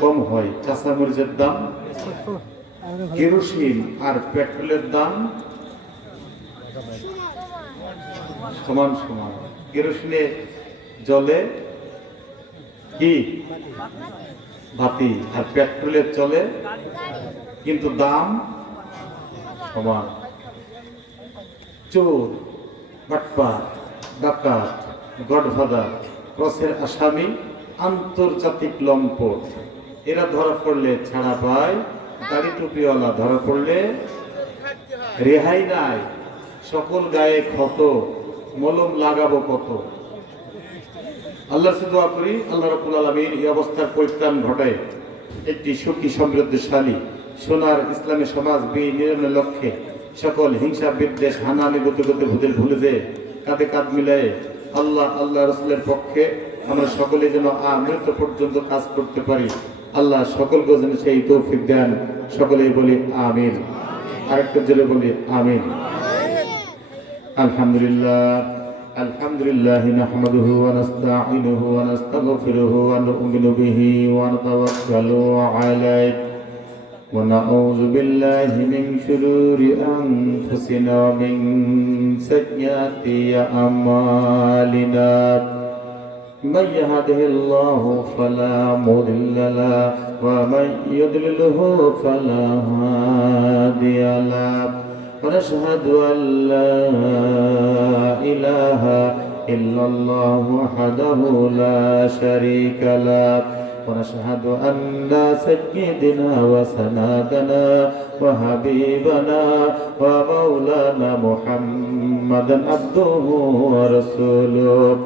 কম হয়, কাঁচামরিচের দাম, কেরোসিন আর পেট্রোলের দাম সমান সমান। কেরোসিনে জলে কি বাতি, আর পেট্রোলের চলে কিন্তু দাম সমান। চোর, বাটপার, ডাকাত, গডফাদার, ক্রসের আসামি, আন্তর্জাতিক লম্পট, এরা ধরা পড়লে ছাড়া পায়, দাড়ি টুপিওয়ালা ধরা পড়লে রেহাই নাই। সকল গায়ে ক্ষত, মলম লাগাবো কত। আল্লাহর দোয়া করি আল্লাহ রাব্বুল আলামিন এই অবস্থার পরিত্রাণ ঘটায় একটি সুখী সমৃদ্ধশালী সোনার ইসলামী সমাজ বিনির্মাণের লক্ষ্যে সকল হিংসা বিদ্বেষ হানাহানি গতি ভূতের ভুলে যে কাঁধে কাঁধ মিলায়ে আল্লাহ রাসূলের পক্ষে আমরা সকলে যেন মৃত্যু পর্যন্ত কাজ করতে পারি। আল্লাহ সকলকে যেন সেই তৌফিক দেন। সকলেই বলি আমিন। আরেকটা জোরে বলি আমিন। আলহামদুলিল্লাহ আলহামদুলিল্লাহ নাহমাদুহু ওয়া নাস্তাঈনুহু ওয়া নাস্তাগফিরুহু ওয়া নু'মিনু বিহি ওয়া নাতাওয়াক্কালু আলাইহি ওয়া নাউযু বিল্লাহি মিন শুরুরি আনফুসিনা ওয়া মিন সাইয়্যাতি আমালিনা। من يهده الله فلا مضل له ومن يضلله فلا هادي له ونشهد أن لا إله إلا الله وحده لا شريك له ونشهد أن سيدنا وسندنا وحبيبنا ومولانا محمدا عبده ورسوله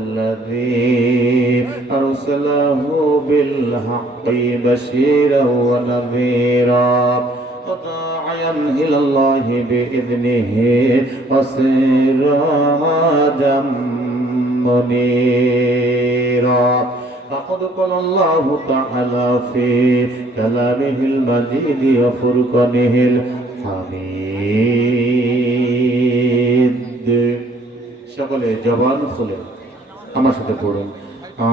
الذي أرسله بالحق بشيرا ونذيرا وداعيا إلى الله بإذنه وسراجا منيرا. فقد قال الله تعالى في كلامه المجيد وفرقانه الحميد. সকলে জবান খুলে আমার সাথে পড়ুন।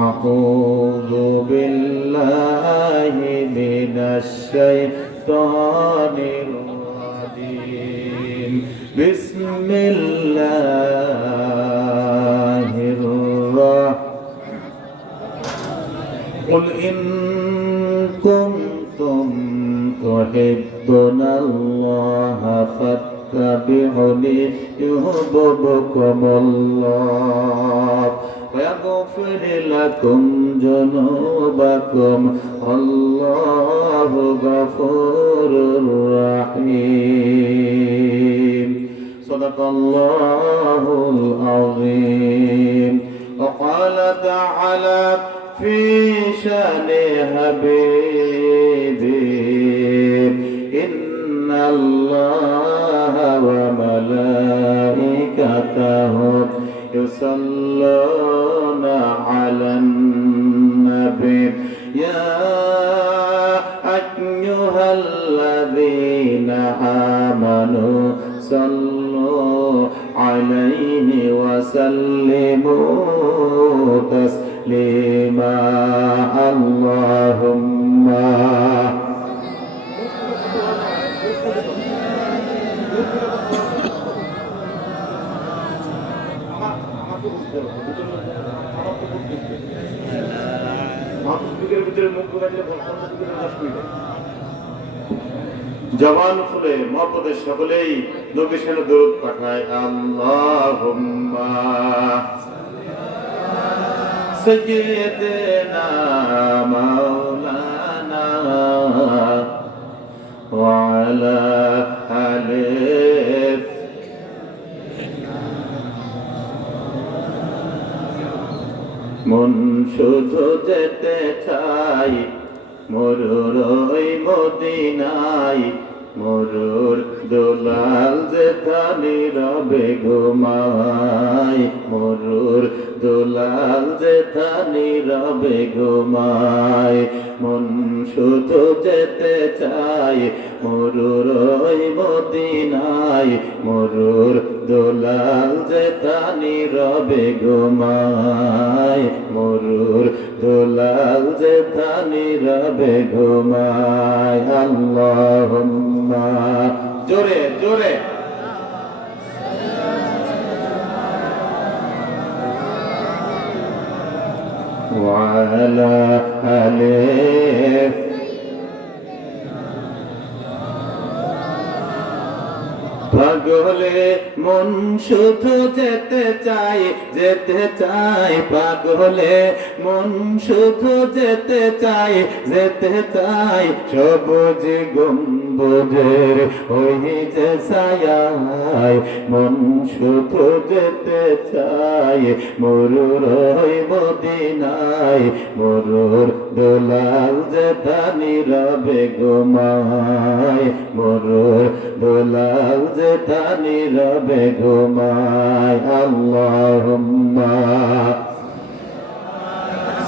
আউযু বিল্লাহি মিনাশ শাইতানির রাজিম। বিসমিল্লাহির রাহমানির কুল ইন কুনতুম তুহিব্বুনাল্লাহা ফাত্তাবিউনি ইউহিব্বুকুমুল্লাহ ويغفر لكم ذنوبكم والله غفور رحيم. صدق الله العظيم. وقال تعالى في شأن حبيبه إن الله وملائكته يصلون على النبي يا أيها الذين آمنوا صلوا عليه وسلموا تسليما. اللهم জবান খুলে মহব্বতের সকলেই নবীর সামনে দরুদ পাঠায়। আল্লাহুম্মা সাইয়্যিদিনা মাওলানা ওয়া আলা আলিহি মন শুধু যেতে চাই মরুর ওই মদিনায়, মরুর দোলাল যেখানে রবে ঘুমায়, মরুর দোলাল যেখানে রবে ঘুমায়। মন শুধু যেতে চাই মরুর ওই মদিনায়, মরুর দোলাল যে তানি রবে ঘুমায় মরুর দোলাল যে তানি রবে ঘুমায় আল্লাহুম্মা জোরে জোরে وعلى آله পাগলে মন শুধু যেতে চাই পাগলে মন শুধু যেতে চাই সবুজ গম্বুজের ওই যে ছায়ায় মন শুধু যেতে চাই মরুর ওই মদিনায় মরুর দোলাল যে ধানি রবে ঘুমায় মরুর দোলাল যে ধানি রবে ঘুমায় আল্লাহুম্মা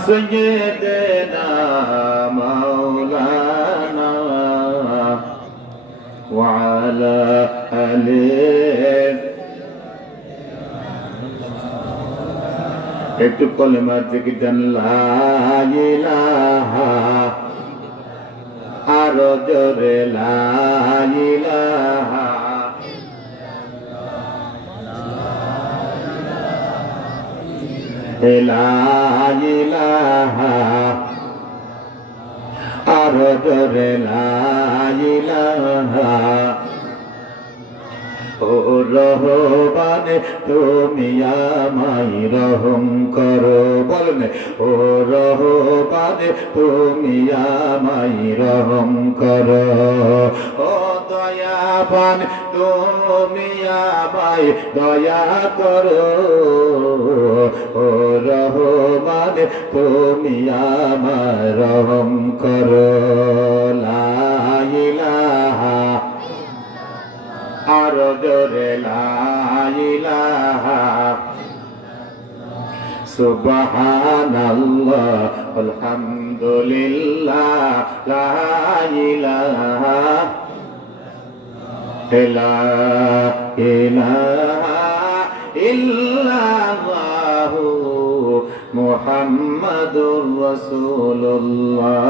সাইয়্যিদানা মাওলানা ওয়া আলা আলিহি একটু কলেমা জিকির লা ইলাহা আরো জোরে লা ইলাহা লা ইলাহা আরো জোরে লা ইলাহা ও রহমান তুমি আমায় রহম করো বলেন ও রহমান তুমি আমায় রহম করো ও দয়াবান তুমি আমায় দয়া করো ও রহমান তুমি আমায় রহম করো লা ইলাহা আরো জোরে লা ইলাহা সুবহানাল্লাহ আলহামদুলিল্লাহ লা ইলাহা ইল্লাল্লাহু মুহাম্মাদুর রাসূলুল্লাহ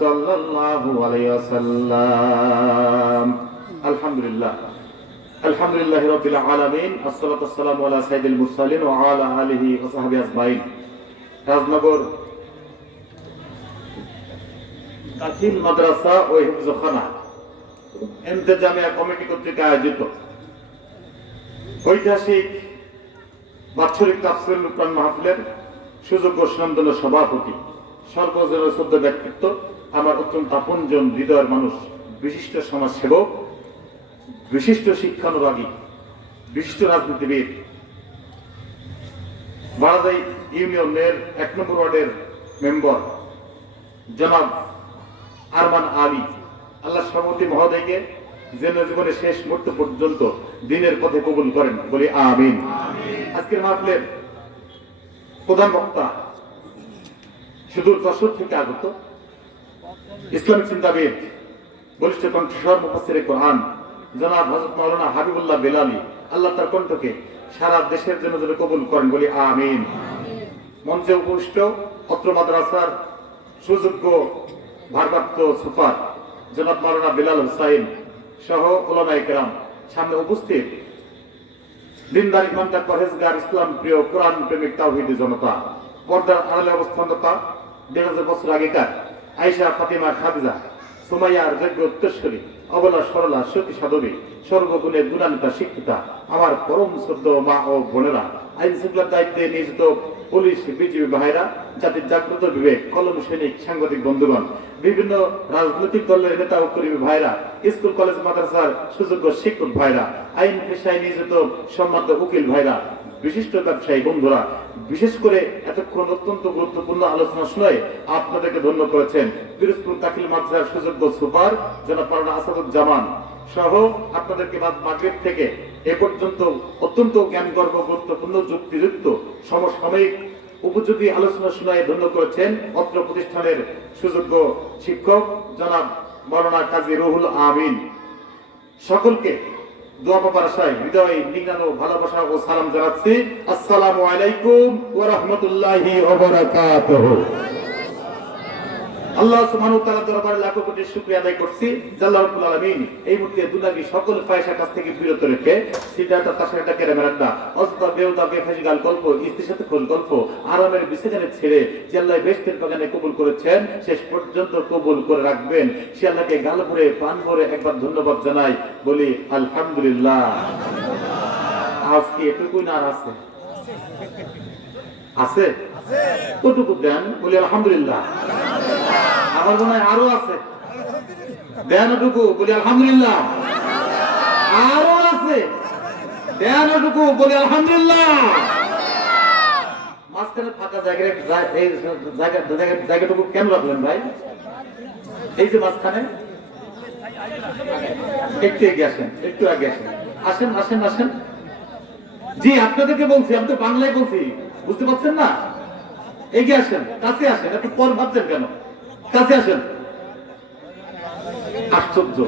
সাল্লাল্লাহু আলাইহি ওয়াসাল্লাম আলহামদুলিল্লাহ আলহামদুলিল্লাহি রাব্বিল আলামিন আসসালাতু ওয়াসসালামু আলা সাইয়্যিদিল মুরসালিন ওয়া আলা আলিহি ওয়া সাহবিহি আজমাইন রাজনগর দাখিল মাদ্রাসা ও হিফজখানা ইন্তেজামিয়া কমিটি কর্তৃক আয়োজিত ঐতিহাসিক বাৎসরিক তাফসীরুল কুরআন মাহফিলের সুযোগ্য সুনন্দন সভাপতি সর্বজনের শ্রদ্ধেয় ব্যক্তিত্ব আমার অত্যন্ত আপনজন হৃদয়ের মানুষ বিশিষ্ট সমাজসেবক বিশিষ্ট শিক্ষানুরাগী বিশিষ্ট রাজনীতিবিদ বারাদাই ইউনিয়নের 1 নম্বর ওয়ার্ডের মেম্বার জনাব আরমান আলী আল্লাহ সভাপতি মহোদয়কে যেন জীবনের শেষ মুহূর্ত পর্যন্ত দ্বীনের পথে কবুল করেন বলি আমিন। আজকের মাহফিলের প্রধান বক্তা সুদূর যশোর থেকে আগত ইসলামিক চিন্তাবিদ বলিষ্ঠ কণ্ঠস্বর মুফাসসিরে কোরআন জনাব হযরত মাওলানা হাবিবুল্লাহ বেলালী আল্লাহ তার কণ্ঠকে সারা দেশের জন্য যেন কবুল করেন বলি আমিন। মঞ্চে উপস্থিত অত্র মাদ্রাসার সুযোগ্য ভারপ্রাপ্ত সুপার জনাব মাওলানা বেলাল হুসাইন সহ উলামায়ে কেরাম সামনে উপস্থিত দিনদার ইমানদার পরহেজগার ইসলাম প্রিয় কোরআন প্রেমিক তাওহীদি জনতা পর্দার আড়ালে অবস্থানরতা ১৫০০ বছর আগেকার আয়েশা ফাতিমা খাদিজা সুমাইয়ার যোগ্য উত্তরসূরি অবলা সরলা সতী সাধবী সর্বগুণে গুণান্বিতা শিক্ষিতা আমার পরম শ্রদ্ধ মা ও বোনেরা আইন শৃঙ্খলার দায়িত্বে নিয়োজিত পুলিশ বিজিবি ভাইরা জাতির জাগ্রত বিবেক কলম সৈনিক সাংবাদিক বন্ধুগণ বিভিন্ন রাজনৈতিক দলের নেতা ও কর্মী ভাইরা স্কুল কলেজ মাদ্রাসার সুযোগ্য শিক্ষক ভাইরা আইন পেশায় নিয়োজিত সম্মানিত উকিল ভাইরা বিশিষ্ট ব্যবসায়ী বন্ধুরা বিশেষ করে এতক্ষণ অত্যন্ত গুরুত্বপূর্ণ আলোচনা শুনে আপনাদেরকে ধন্য করেছেন পিরোজপুর দাখিল মাদ্রাসার সুযোগ্য সুপার জনাব মাওলানা আসাদুজ্জামান সহ আপনাদেরকে মাগরিব থেকে এ পর্যন্ত অত্যন্ত জ্ঞানগর্ভ গুরুত্বপূর্ণ যুক্তিযুক্ত সমসাময়িক উপযোগী আলোচনা শোনায় ধন্য করেছেন অত্র প্রতিষ্ঠানের সুযোগ্য শিক্ষক জনাব মাওলানা কাজী রুহুল আমিন। সকলকে দোয়া পাবার আশায় হৃদয়ে নিগানো ভালোবাসা ও সালাম জানাচ্ছি। আসসালামু আলাইকুম ওয়া রাহমাতুল্লাহি ওয়া বারাকাতুহু। আল্লাহ সুবহানাহু ওয়া তাআলার দরবারে লাখো কোটি শুকরিয়া আদায় করছি যে আল্লাহ রাব্বুল আলামিন এই মুহূর্তে দুনিয়াবি সকল ফায়সা কাজ থেকে বিরত রেখে সিদ্ধার্থ তাশাটা কেরামেরাদা অস্তা বেউদা বেফাজিগাল গল্প ইস্তিসাতে খোল গল্প আরামের বিছেখানে ছেড়ে যে আল্লাহ বেহেশতের বাগানে কবুল করেছেন শেষ পর্যন্ত কবুল করে রাখবেন সে আল্লাহকে গাল ভরে প্রাণ ভরে একবার ধন্যবাদ জানাই, বলি আলহামদুলিল্লাহ। আজকে এটুকুই না আর আছে? আছে কতটুকু দেন, বলি আলহামদুলিল্লাহ। আমার মনে হয় আরো আছে, দেন ওটুকু, বলি আলহামদুলিল্লাহ। আরো আছে, দেন ওটুকু, বলি আলহামদুলিল্লাহ। মাঝখানে ফাঁকা জায়গাটুকু কেন রাখলেন ভাই? এই যে মাঝখানে একটু এগিয়ে আসেন, একটু আগে আসেন, আসেন আসেন আসেন। জি আপনাদেরকে বলছি, আমি তো বাংলায় বলছি, বুঝতে পারছেন না? এগিয়ে আসেন, কাছে আসেন, একটু পর ভাবছেন কেন? কাছে আসেন। আশ্চর্য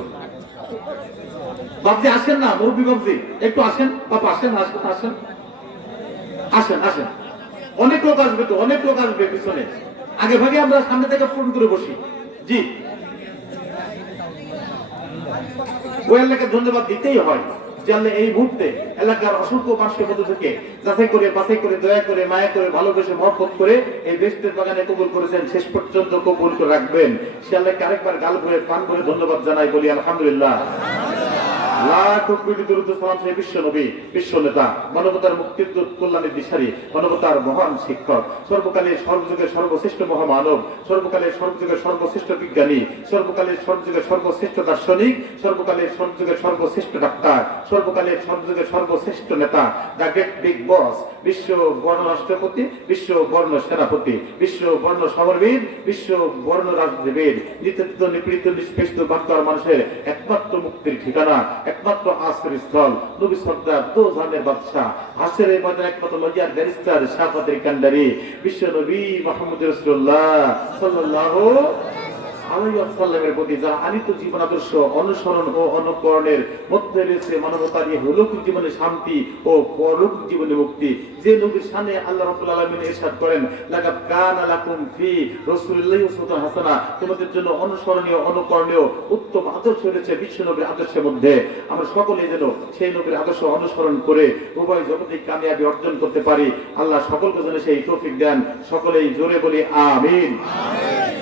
বাবজি, আসেন না মুরব্বী বাবজি, একটু আসেন বাবা, আসেন আসেন আসেন আসেন আসেন। অনেক লোক আসবে তো, অনেক লোক আসবে পিছনে, আগে ভাগে আমরা সামনে থেকে ফোন করে বসি। জি ওই এলাকায় ধন্যবাদ দিতেই হয় যে আল্লাহ এই মুহূর্তে এলাকার অসংখ্য মানুষের মধ্যে থেকে যাচাই করে বাছাই করে দয়া করে মায়া করে ভালোবেসে মহব্বত করে এই বেহেশতের বাগানে কবুল করেছেন, শেষ পর্যন্ত কবুল করে রাখবেন সে আল্লাহকে আরেকবার গাল ভরে পান করে ধন্যবাদ জানাই, বলি আলহামদুলিল্লাহ। লাখো কোটি দরুদ সালাম সেই বিশ্ব নবী, বিশ্ব নেতা, মানবতার মুক্তির দূত, কল্যাণের দিশারি, মানবতার মহান শিক্ষক, সর্বকালের সর্বযুগের সর্বশ্রেষ্ঠ মহামানব, সর্বকালের সর্বযুগের সর্বশ্রেষ্ঠ বিজ্ঞানী, সর্বকালের সর্বযুগের সর্বশ্রেষ্ঠ দার্শনিক, সর্বকালের সর্বযুগের সর্বশ্রেষ্ঠ ডাক্তার, সর্বকালের সর্বযুগের সর্বশ্রেষ্ঠ নেতা, দ্য গ্রেট বিগ বস, বিশ্ব বর্ণ রাষ্ট্রপতি, বিশ্ব বর্ণ সেনাপতি, বিশ্ব বর্ণ সমরবীর, বিশ্ব বর্ণ রাজনীতিবিদ, নির্যাতিত নিপীড়িত নিষ্পেষিত বাক্যার মানুষের একমাত্র মুক্তির ঠিকানা, একমাত্র আশ্রয় স্থল, নবী সর্দার দো জাহানের বাদশা, হাসরের ময়দানে একমাত্র লজিয়ার ব্যারিস্টার শাফাতের কান্ডারি, বিশ্ব নবী মুহাম্মদ রাসূলুল্লাহ সাল্লাল্লাহু আলাইহি ওয়াসাল্লামের প্রতি যারা আনিত জীবন আদর্শ অনুসরণ ও অনুকরণের মধ্যে রয়েছে মানবতার এই অলৌকিক জীবনে শান্তি ও পরলৌকিক জীবনে মুক্তি। যে নবীর শানে আল্লাহ রাব্বুল আলামিন ইরশাদ করেন, লাকাদ কানা লাকুম ফি রাসূলিল্লাহি উসওয়াতুন হাসানাহ, তোমাদের জন্য অনুসরণীয় অনুকরণীয় উত্তম আদর্শ রয়েছে বিশ্ব নবীর আদর্শের মধ্যে। আমরা সকলেই যেন সেই নবীর আদর্শ অনুসরণ করে উভয় জগতে কামিয়াবি অর্জন করতে পারি। আল্লাহ সকলকে যেন সেই তৌফিক দেন। সকলেই জোরে বলি আমিন।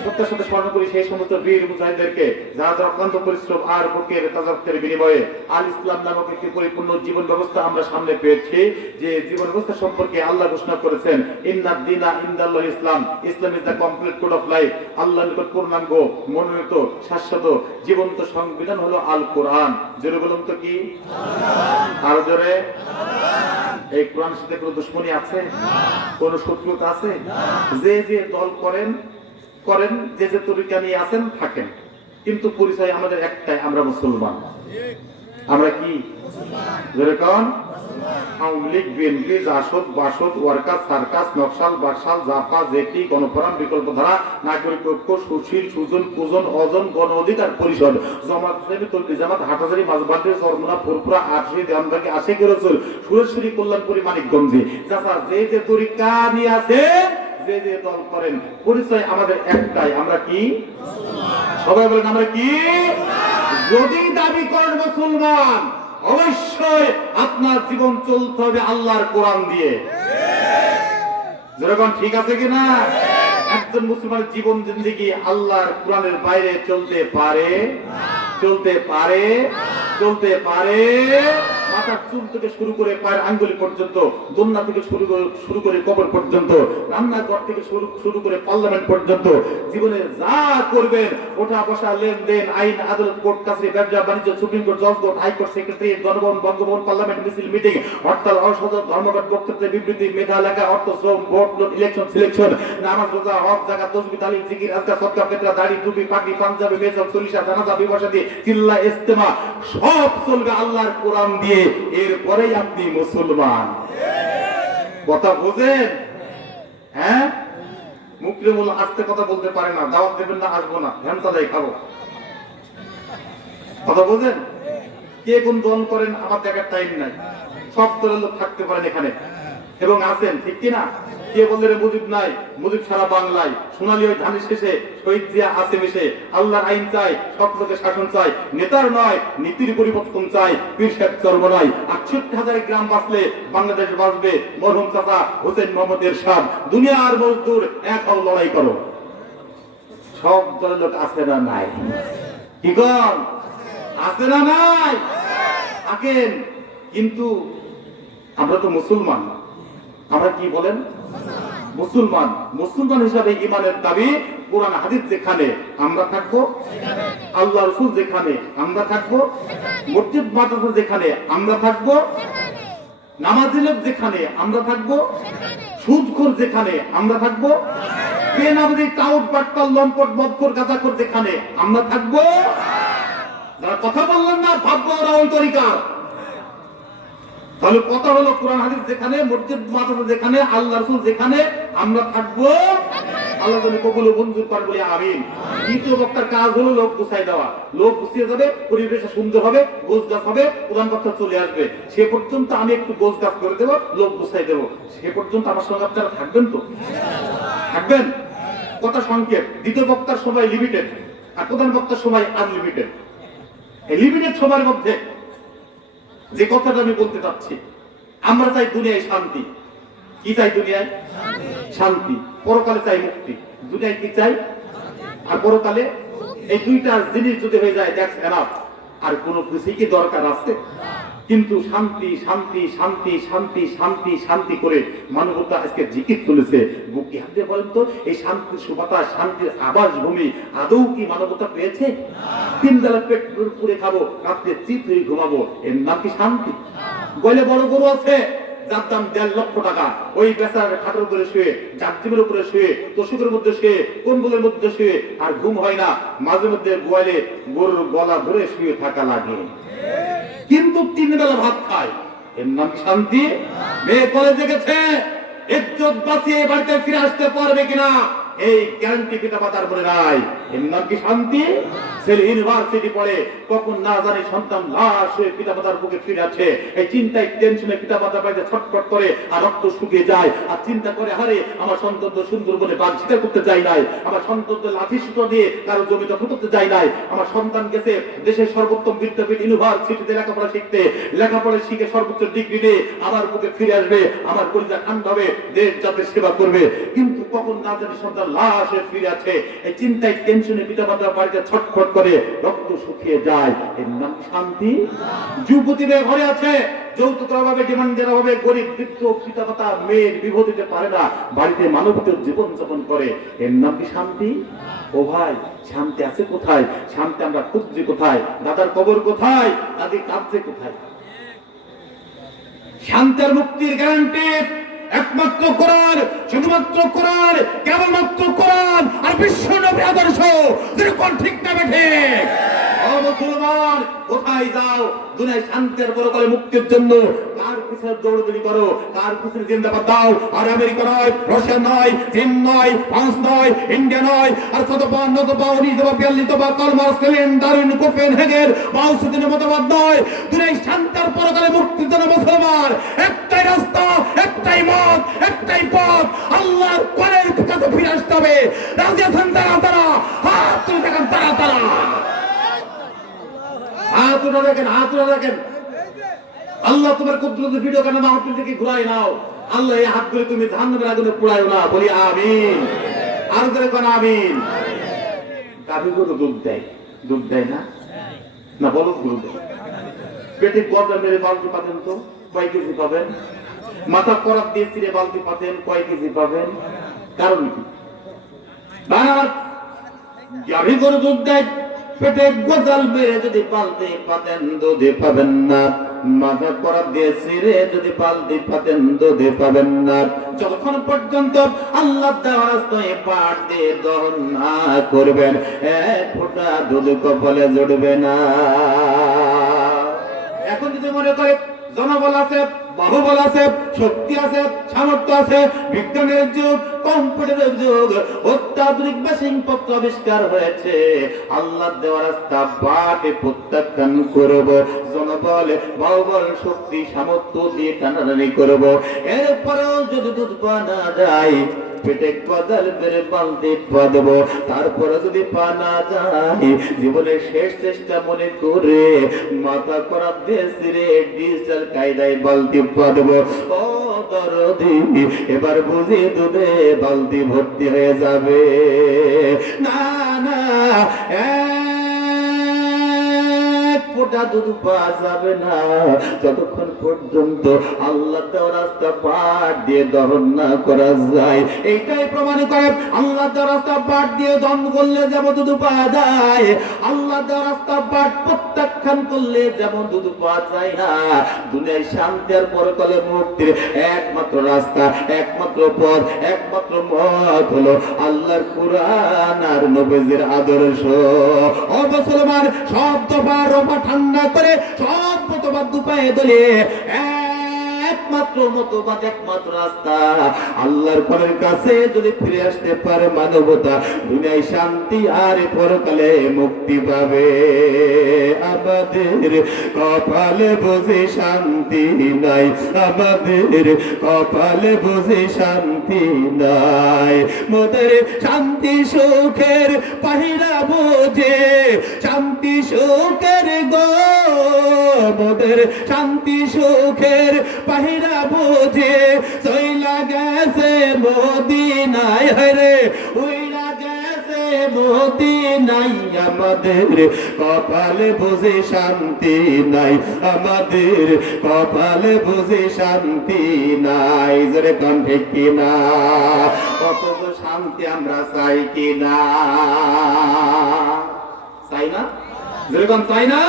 প্রত্যেক সাথে স্মরণ করি সেই সমস্ত বীর মুজাহিদদেরকে যারা অক্লান্ত পরিশ্রম আর বুকের তাজাক্তের বিনিময়ে আল ইসলাম নামক একটি পরিপূর্ণ জীবন ব্যবস্থা আমরা সামনে পেয়েছি। যে জীবন ব্যবস্থা সম্পর্কে আল্লাহ ঘোষণা করেছেন, ইন্নাদ দীনা ইনদাল্লাহ ইসলাম, Islam is the complete code of life. আল্লাহর নিকট পূর্ণাঙ্গ মনোনীত শাশ্বত জীবন্ত সংবিধান হলো আল কোরআন। জোরে বলুন তো কি? আরো জোরে। এই কোরআনের সাথে কোনো দুশ্মনী আছে? কোন শত্রুতা আছে? যে যে দল করেন, যে যে তরিকা নিয়ে আছেন থাকেন, কিন্তু পরিচয় আমাদের একটাই, আমরা মুসলমান। আমরা কি? যেরকম আওয়ামী লীগ, বিএনপি, জাসদ, বাসদ, ওয়ার্কার, সার্কাস, নকশাল, বাকশাল, জাপা, জেটি, গণফোরাম, বিকল্পধারা, নাগরিক ঐক্য, সুশীল, সুজন, কুজন, অজন, গণ অধিকার পরিষদ, জামাত ইসলামী, তৌহিদি জামাত, হাটহাজারী, মাঝবাড়ি, চরমোনা, ফুরফুরা, আটশি, দেওয়ানবাগী, আশিকি রাসূল, সুরেশ্বরী, কল্যাণপুরী, মানিকগঞ্জে, যারা যে যে তরিকা নিয়ে আছে, যে যে দল করেন, পরিচয় আমাদের একটাই, আমরা কি? সবাই বলেন আমরা কি? যদি দাবি করেন মুসলমান, অবশ্যই আপনার জীবন চলতে হবে আল্লাহর কোরআন দিয়ে। যেরকম ঠিক আছে কিনা? একজন মুসলমানের জীবন জিন্দেগি আল্লাহর কোরআনের বাইরে চলতে পারে? চলতে পারে? চলতে পারে? মাথার চুল থেকে শুরু করে পায়ের আঙ্গুলি পর্যন্ত, দোলনা থেকে শুরু করে কবর পর্যন্ত, রান্নাঘর থেকে শুরু করে পার্লামেন্ট পর্যন্ত, জীবনে যা করবেন, ওঠা বসা, লেনদেন, আইন, আদালত, কোর্ট কাছারি, ব্যবসা বাণিজ্য, সুপ্রিম কোর্ট, জজ court, high court, secretary, Ganabhaban, Bangabhaban, parliament, মিছিল, মিটিং, হরতাল, অসহযোগ, ধর্মঘট, বক্তব্য, বিবৃতি, মেধা লেখা, অর্থ, শ্রম, ভোট, ইলেকশন, সিলেকশন, নামাজ, রোজা, হজ, যাকাত, তাসবিহ, তাহলিল, জিকির, আজকার, সদকা, ফিতরা, দাড়ি, টুপি, পাগড়ি, পাঞ্জাবি, মেজব, সলিশা, জানাজা, বিবাহ, চিল্লা, ইজতেমা, সব চলবে আল্লাহর কোরআন দিয়ে। এরপরেই আপনি মুসলমান। কথা বোঝেন? হ্যাঁ, মুকরিমুল আস্তে কথা বলতে পারে না, দাওয়াত দেবেন না, আসবো না, ভ্যানতালাই খাবো। কথা বোঝেন? কে কোন দল করেন আমার দেখার টাইম নাই, সব দলের লোক থাকতে পারেন এখানে এবং আছেন, ঠিক কিনা? কে বললেন মুজিব নাই, মুজিব সারা বাংলায়, সোনালী ওই ধানের শেষে শহীদ জিয়া আছে মিশে, আল্লাহর আইন চাই, সব লোকের শাসন চাই, নেতার নয় নীতির পরিবর্তন চাই, পীর সাহেব চর্ম নয়, 68,000 গ্রাম বাঁচলে বাংলাদেশ বাঁচবে, মরহুম চাচা হোসেন মোহাম্মদ এরশাদ, দুনিয়ার মজদুর এক হও লড়াই করো। সব দলের লোক আছে না নাই? কি কর আছে না নাই? থাকেন, কিন্তু আমরা তো মুসলমান, আমরা কি বলেন মুসলমান, মুসলমান হিসাবে ইমানের দাবি কোরআন হাদিস যেখানে আমরা থাকবো, আল্লাহ রাসূল যেখানে আমরা থাকবো, মসজিদ মাদ্রাসা যেখানে আমরা থাকবো, নামাজি লোক যেখানে আমরা থাকবো, সুদখোর যেখানে আমরা থাকবো, বেনামাজি টাউট বাটপার লম্পট মদখোর গাঁজাখোর যেখানে আমরা থাকবো। যারা কথা বললেন না ভাববো ওরা ওই তরিকার। তাহলে কথা হলো কোরআন হাদিস যেখানে, মসজিদ মাদ্রাসা যেখানে, আল্লাহ রাসূল যেখানে আমরা থাকবো, আল্লাহ যেন কবুল ও মঞ্জুর করে বলি আমিন। দ্বিতীয় বক্তার কাজ হলো লোক গুছাই দেওয়া, লোক গুছিয়ে যাবে, পরিবেশ সুন্দর হবে, গোছ গাছ হবে, প্রধান বক্তা চলে আসবে, সে পর্যন্ত আমি একটু গোছ গাছ করে দেবো, লোক গুছাই দেবো, সে পর্যন্ত আমার সঙ্গে আপনারা থাকবেন তো? থাকবেন? কথা সংক্ষেপ, দ্বিতীয় বক্তার সময় লিমিটেড আর প্রধান বক্তার সময় আনলিমিটেড। এই লিমিটেড সময়ের মধ্যে যে কথাটা আমি বলতে চাচ্ছি, আমরা চাই দুনিয়ায় শান্তি। কি চাই দুনিয়ায়? শান্তি। পরকালে চাই মুক্তি। দুনিয়ায় কি চাই? আর পরকালে এই দুইটা জিনিস যদি হয়ে যায় দ্যাটস এনাফ। আর কোনো কিছুই কি দরকার আছে? কিন্তু শান্তি শান্তি শান্তি শান্তি শান্তি শান্তি করে মানবতা আজকে জিকির তুলেছে। বুকে হাত দিয়ে বলেন তো, এই শান্তির সুবাতাস, শান্তির আবাস ভূমি আদৌ কি মানবতা পেয়েছে? তিন বেলা পেট পুরে খাবো, রাত্রে চিত হয়ে ঘুমাবো, এর নাম কি শান্তি? বলে বড় গরু আছে যার দাম 1.5 লক্ষ টাকা, ওই বেচার খাটের উপরে শুয়ে, যাত্রীর উপরে শুয়ে, তোষকের মধ্যে শুয়ে, কম্বলের মধ্যে শুয়ে, আর ঘুম হয় না, মাঝে মধ্যে গোয়ালে গরুর গলা ধরে শুয়ে থাকা লাগে, কিন্তু 3 বেলা ভাত খায়, এর নাম শান্তি? মেয়ে কলেজে গেছে, ইজ্জত বাঁচিয়ে বাড়িতে ফিরে আসতে পারবে কিনা এই গ্যারান্টি পিতা মাতার বলে নাই, এর নাম কি শান্তি? ছেলে ইউনিভার্সিটি পড়ে, কখন না জানি সন্তান লাশ হয়ে পিতা মাতার বুকে ফিরে আছে, এই চিন্তায় টেনশনে পিতা মাতা বাড়িতে ছটফট করে আর রক্ত শুকিয়ে যায়, আর চিন্তা করে হারে আমার সন্তান তো সুন্দরবনে বাঘ শিকার করতে যায় নাই, আমার সন্তান তো লাঠি সুতো দিয়ে কারো জমি দখল করতে যায় নাই, আমার সন্তান গেছে দেশের সর্বোত্তম বিদ্যাপীঠ ইউনিভার্সিটিতে লেখাপড়া শিখতে, লেখাপড়া শিখে সর্বোচ্চ ডিগ্রি নিয়ে আমার বুকে ফিরে আসবে, আমার কলিজা ঠান্ডা হবে, দেশ জাতির সেবা করবে, কিন্তু কখন না জানি সন্তান লাশ হয়ে ফিরে আছে, এই চিন্তায় টেনশনে পিতা মাতা বাড়িতে ছটফট করে রক্ত শুকিয়ে যায়, এর নাম শান্তি? যুবতী মেয়ে ঘরে আছে, যৌতুকের অভাবে ডিমান্ডের অভাবে গরিব বৃদ্ধ পিতা মাতা মেয়ের বিবাহ দিতে পারে না, বাড়িতে মানবতার জীবন যাপন করে, এর নাম কি শান্তি? ও ভাই, শান্তি আছে কোথায়? শান্তি আমরা খুঁজছি কোথায়? দাদার কবর কোথায়? দাদির কাঁদছে কোথায়? শান্তির মুক্তির গ্যারান্টি একমাত্র কোরআন, শুধুমাত্র কোরআন, কেবলমাত্র কোরআন আর বিশ্ব নবীর আদর্শ। যেরকম ঠিক না বেঠে? ও মুসলমান, কোথায় যাও দুনিয়ায় শান্তির পরকালে মুক্তির জন্য? কার পিছনে দৌড়দৌড়ি করো, কার পিছনে জিন্দাবাদ দাও? আর আমেরিকা নয়, রাশিয়া নয়, চীন নয়, ফ্রান্স নয়, ইন্ডিয়া নয়, আর 42 Karl Marx, Lenin, Darwin, Copenhagen, মাওসেতুংয়ের মতবাদ নয়। দুনিয়ায় শান্তির পরকালে মুক্তির জন্য মুসলমান একটাই রাস্তা, একটাই মত, একটাই পথ, আল্লাহর কোরআনের কাছে ফিরে আসতে হবে। রাজি আছেন তারা তারা? হাত তুলে দেখেন তারা তারা, হাত উঠে দেখেন, হাত উঠে দেখেন। আল্লাহ তোমার কুদরতের ভিডিও কেন মাহফিল থেকে ঘুরাই নাও। আল্লাহ এই হাতগুলো তুমি জাহান্নামের আগুনে পোড়াইও না, বলি আমিন। আর করে কোন আমিন। গাভী গরু দুধ দেয়, দুধ দেয় না? না বলদ গরু দেয়। পেটে গজা মেরে বালতি পাতেন তো কয় কেজি পাবেন? মাথা করাত দিয়ে চিরে বালতি পাতেন কয় কেজি পাবেন? কারণ কি? গাভী গরু দুধ দেয়, পেটে গোজাল বেড়ে যদি পালতে পাতেন দুধে পাবেন না, মাথা করাত দিয়ে চিরে যদি পালতে পাতেন দুধে পাবেন না। যতক্ষণ পর্যন্ত আল্লাহ দেওয়া রাস্তায় পাট দিয়ে দহন না করবেন, এক ফোঁটা দুধ কপালে জুড়বে না। এখন যদি মনে করে জনবল আছে, বাহুবল আছে, শক্তি আছে, সামর্থ্য আছে, বিজ্ঞানের যুগ, কম্পিউটারের যুগ, অত্যাধুনিক মেশিনপত্র আবিষ্কার হয়েছে। আল্লাহ দেওয়া রাস্তা বাটে প্রত্যাখ্যান করব, জনবলে বাহুবল শক্তি সামর্থ্য দিয়ে টানাটানি করব। এরপরেও যদি দুধ পা না যায়, পেটে কদাল বেড়ে বালতি পা দেব। তারপরে যদি পা না যায়, জীবনের শেষ চেষ্টা মনে করে মাথা করা দেশে ডিজিটাল কায়দায় বালতি পা দেব। ও দরদি, এবার বুঝি দুধে বালতি ভর্তি হয়ে যাবে। না না, ফোঁটা দুধ পাওয়া যাবে না যতক্ষণ পর্যন্ত আল্লাহ দেওয়া রাস্তা পাট দিয়ে দহন না করা যায়। এইটাই প্রমাণ করে আল্লাহ দেওয়া রাস্তা পাট দিয়ে দহন করলে যেমন দুধ পাওয়া যায়, আল্লাহ দেওয়া রাস্তা পাট প্রত্যাখ্যান করলে যেমন দুধ পাওয়া যায় না। দুনিয়ায় শান্তি আর পরকালে মুক্তির একমাত্র রাস্তা, একমাত্র পথ, একমাত্র মত হলো আল্লাহর কুরআন আর নবীজির আদর্শ। ও মুসলমান, সব দফা রফা ঠান্ডা করে সব মতবাদ দুপায়ে দলিয়ে একমাত্র মতবাদ, একমাত্র রাস্তা আল্লাহর পরের কাছে যদি ফিরে আসতে পারে মানবতা, দুনিয়ায় শান্তি আর পরকালে মুক্তি পাবে। আমাদের কপালে বুঝি শান্তি নাই, আমাদের কপালে বুঝি শান্তি নাই। মোদের শান্তি সুখের পাহিরা বোঝে, শান্তি সুখের গো, মোদের শান্তি সুখের পাহিরা বোঝে। চইলা গেছে মদিনায়, হরে উইরা গেছে মদিনায়। আমাদের কপালে বুঝে শান্তি নাই, আমাদের কপালে বুঝে শান্তি নাই। জোরে কণ্ঠে কিনা, কত শান্তি আমরা চাই কিনা? চাই না? যেরকম চাই না?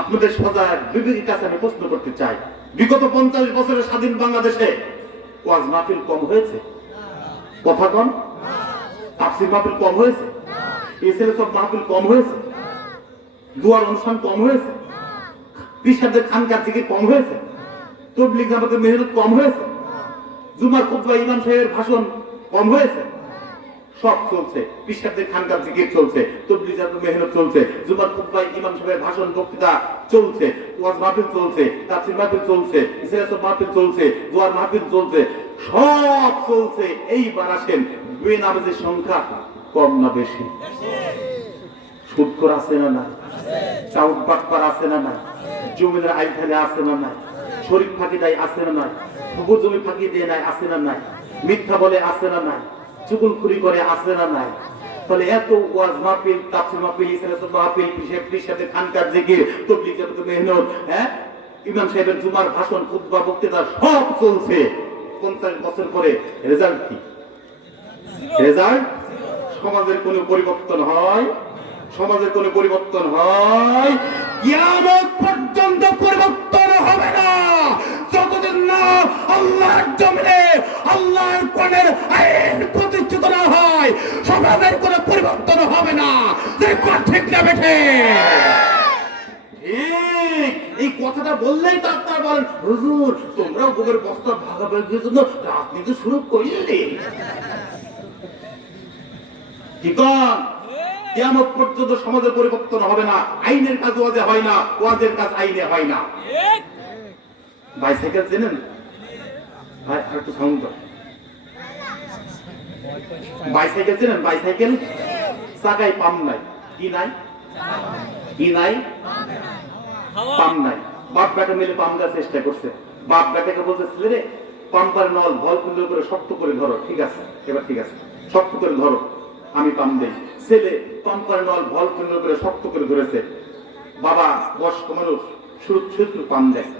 আপনাদের সজাগ বিবেকের কাছে আমি প্রশ্ন করতে চাই, বিগত 50 বছরের স্বাধীন বাংলাদেশে ওয়াজ মাহফিল কম হয়েছে? কথা কম? তাফসীর মাহফিল কম হয়েছে? এসএল সব মাহফিল কম হয়েছে? দুয়ার অনুষ্ঠান কম হয়েছে? পিসাদের খানকার থেকে কম হয়েছে? তবলিগ জামাতের মেহনত কম হয়েছে? জুমার খুতবা ইমাম সাহেবের ভাষণ কম হয়েছে? সব চলছে, পিসাদের খানকার জিকির চলছে, তবলিগ জামাতের মেহনত চলছে, জুমার খুতবা ইমাম সাহেবের ভাষণ বক্তৃতা চলছে, ওয়াজ মাহফিল চলছে, তাফসীর মাহফিল চলছে, ইসলাম মাহফিল চলছে, দুয়ার মাহফিল চলছে, সব চলছে। এইবার আসেন, বেনামাজের সংখ্যা কম না বেশি? সুদখোর আছে না নাই? চাউট বাটপার আছে না নাই? জমিদার আইন ফেলে আছে না নাই? শরীফ ফাঁকি দেয় আছে না নাই? পুকুর জমি ফাঁকি দিয়ে নাই আছে না নাই? মিথ্যা বলে আছে না নাই? চুগলখুরি করে আছে না নাই? তাহলে এত ওয়াজ মাহফিল, তাফসীর মাহফিল, ইসলাম মাহফিল, পিসাদের খানকার জিকির, তবলিগ জামাতের মেহনত, ইমাম সাহেবের জুমার ভাষণ, খুতবা, বক্তৃতা সব চলছে। 50 বছর পরে রেজাল্ট কি? রেজাল্ট সমাজের কোনো পরিবর্তন হয়? সমাজের কোনো পরিবর্তন হয়? কিয়ামত পর্যন্ত পরিবর্তন হবে না যতদিন না আল্লাহর জমিনে আল্লাহর কোরআনের আইন প্রতিষ্ঠিত না হয়। সমাজের কোনো পরিবর্তন হবে না। যে কথা ঠিক না বেঠে? এই কথাটা বললেই তো আপনারা বলেন, হুজুর তোমরাও গোবের বস্তা ভাগাভাগির জন্য রাজনীতি শুরু করলে। ঠিক কিয়ামত পর্যন্ত সমাজের পরিবর্তন হবে না। আইনের কাজ ওয়াজে হয় না, ওয়াজের কাজ আইনে হয় না। বাইসাইকেল চেনেন ভাই? আর একটু সাউন্ড কর। বাইসাইকেল চেনেন? বাইসাইকেল চাকায় পাম্প নাই। কি নাই? কি নাই? পাম্প নাই। বাপ বেটা মিলে পাম্প দেওয়ার চেষ্টা করছে। বাপ বেটাকে বলছে, ছেলে পাম্পার নল ভল কুন্দ করে শক্ত করে ধরো। ঠিক আছে, এবার ঠিক আছে, শক্ত করে ধরো, আমি পাম্প দেই। ছেলে পাম্পার নল ভল কুন্দ করে শক্ত করে ধরেছে। বাবা বয়স্ক মানুষ, শুধু পাম্প দেয়।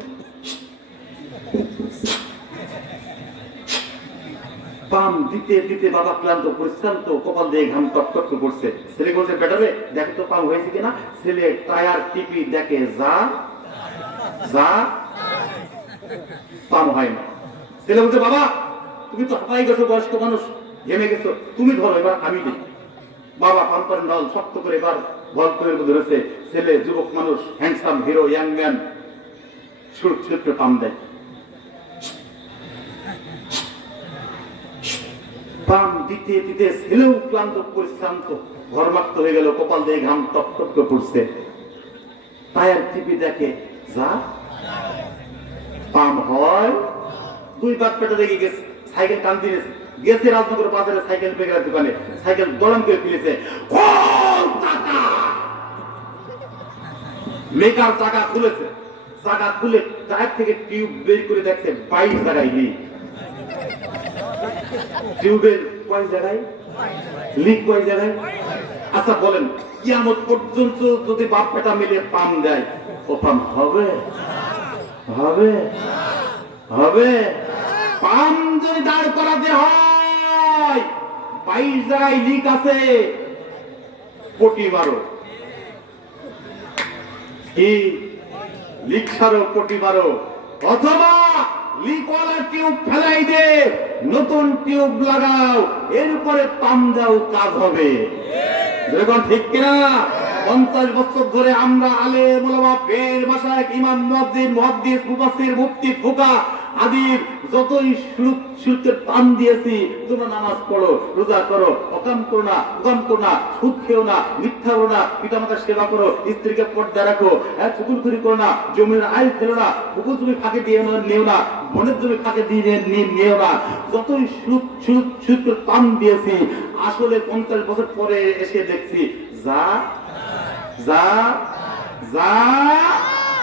পাম দিতে দিতে বাবা ক্লান্ত, পরিশ্রান্ত, কপাল দিয়ে ঘাম টকটক করছে। ছেলে বলছে, বেটারে দেখো তো পাম হয়েছে কিনা। ছেলে টায়ার টিপি দেখে, যা যা পাম হয় না। ছেলে বলছে, বাবা তুমি তো হাঁপাই গেছো, বয়স্ক মানুষ, ঘেমে গেছো, তুমি ধরো, এবার আমি দিই। বাবা পাম্পার নল শক্ত করে এবার ভল করে ধরেছে। ছেলে যুবক মানুষ, হ্যান্ডসাম হিরো, ইয়াং ম্যান, সুরত সুরত করে পাম দেয়। পাম দিতে দিতে ছেলেও ক্লান্ত পরিশ্রান্ত, ঘরমাক্ত হয়ে গেল, কপাল দিয়ে ঘাম টপ টপ করে পড়ছে। টায়ার টিপি দেখে যা পাম হয়। দুই বাদ পেটে দেখে গেছে, সাইকেল টান দিয়েছে, গেছে রাজনগর বাজারে সাইকেল বেকার দোকানে, সাইকেল গরম করে ফেলেছে। মেকার চাকা খুলেছে, চাকা খুলে টায়ার থেকে টিউব বের করে দেখছে 22 জায়গায় লিক। টিউবের কয় জায়গায় লিক, কয় জায়গায়? আচ্ছা বলেন, কিয়ামত পর্যন্ত যদি বাপ বেটা মিলে পাম দেয়, ও পাম হবে? হবে? হবে? পাম যদি দাঁড় করাতে হয়, 22 জায়গায় লিক আছে, পটি মারো, কি লিক সারো, পটি মারো, অথবা লিকওয়ালা টিউব ফেলাই দে, নতুন টিউব লাগাও, এর উপরে পাম দাও, কাজ হবে। দেখুন ঠিক কিনা? 50 বছর ধরে আমরা আলেম ওলামা, পীর, মাশায়েখ, ইমাম, মুয়াজ্জিন, মুহাদ্দিস, মুফাসসির, মুফতি, ফুকাহা আদির যতই সুরতের টান দিয়েছি, তোমরা নামাজ পড়ো, রোজা করো, অকাম করো না, উকাম করো না, সুদ খেও না, মিথ্যা করো না, পিতামাতার সেবা করো, স্ত্রীকে পর্দা রাখো, চুকুলখুরি করো না, জমির আইল ফেলো না, পুকুর জমি ফাঁকে দিয়ে নিও না, বনের জমি ফাঁকে দিয়ে নিও না। যতই সুরতের টান দিয়েছি, আসলে 50 বছর পরে এসে দেখছি যা যা যা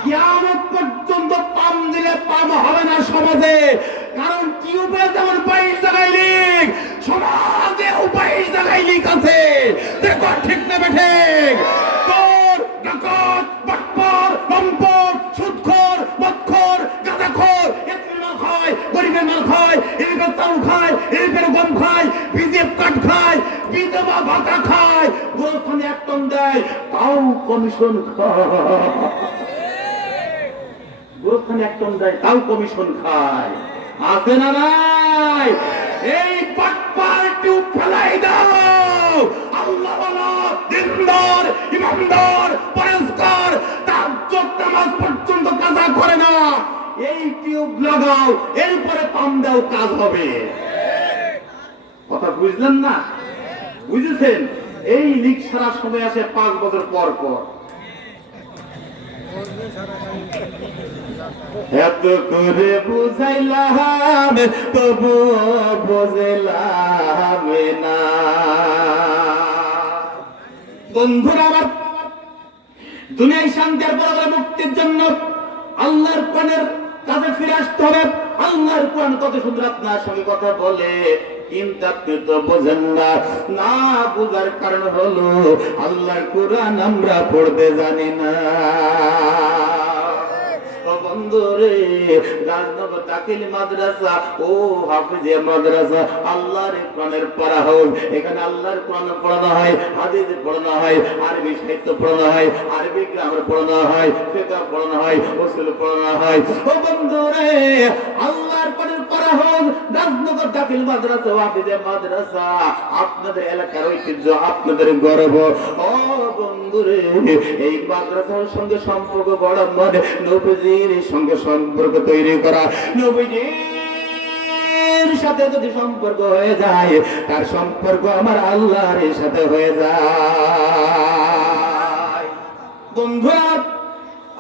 কিয়ামত পর্যন্ত পাম দিলে পাম হবে না সমাজে। কারণ টিউবে যেমন 22 জায়গায় লিক, সমাজে 22 জায়গায় লিক আছে। দেখো ঠিক না বেঠিক? চোর, ডাকাত, বাটপার, লম্পট, সুদখোর, মদখোর, গাঁজাখোর, এতিমের মাল খায়, গরিবের মাল খায়, এদিকে চাউল খায়, এদিকে গম খায়, বিজেপ কাঠ খায়, বিধবা ভাতা খায়, গোরস্থানে 1 টন দেয়, তাও কমিশন খায়। গোরস্থানে 1 টন দেয়, তাও কমিশন খায়। আছে না নাই? এই বাটপার টিউব ফেলাই দাও। আল্লাহওয়ালা, দিনদার, ইমানদার, পরেজগার, তাহাজ্জুদ নামাজ পর্যন্ত কাজা করে না, এই টিউব লাগাও, এরপরে পাম দাও, কাজ হবে। কথা বুঝলেন না? বুঝেছেন? এই লিক সারার সময় আসে 5 বছর পর পর। এত করে বুঝাইলাম তবু বুঝলাম না। বন্ধুরা আমার, দুনিয়ায় শান্তি আর বড় মুক্তির জন্য আল্লাহর কোরআনের কাছে ফিরে আসতে হবে। আল্লাহর কোরআন কত সুন্দর আপনার সঙ্গে কথা বলে, কিন্তু আপনি তো বোঝেন না। না বোঝার কারণ হলো আল্লাহর কোরআন আমরা পড়তে জানি না। বন্ধুরে, রাজনগর দাখিল মাদ্রাসা ও হাফিজিয়া মাদ্রাসা, আল্লাহর কোরআনের পড়া হোক। এখানে আল্লাহর কোরআন পড়ানো হয়, হাদিস পড়ানো হয়, আরবি সাহিত্য পড়ানো হয়, আরবি গ্রামার পড়ানো হয়, ফিকহ পড়ানো হয়, উসুল পড়ানো হয়। ও বন্ধুরে, আল্লাহর কোরআনের পড়া হোক। রাজনগর দাখিল মাদ্রাসা ও হাফিজিয়া মাদ্রাসা আপনাদের এলাকার ঐতিহ্য, আপনাদের গর্ব। ও বন্ধুরে, এই মাদ্রাসার সঙ্গে সম্পর্ক বড় মনে নবীজির সঙ্গে সম্পর্ক তৈরি করা। নবীজির সাথে যদি সম্পর্ক হয়ে যায়, তার সম্পর্ক আমার আল্লাহর সাথে হয়ে যায়। বন্ধুরা,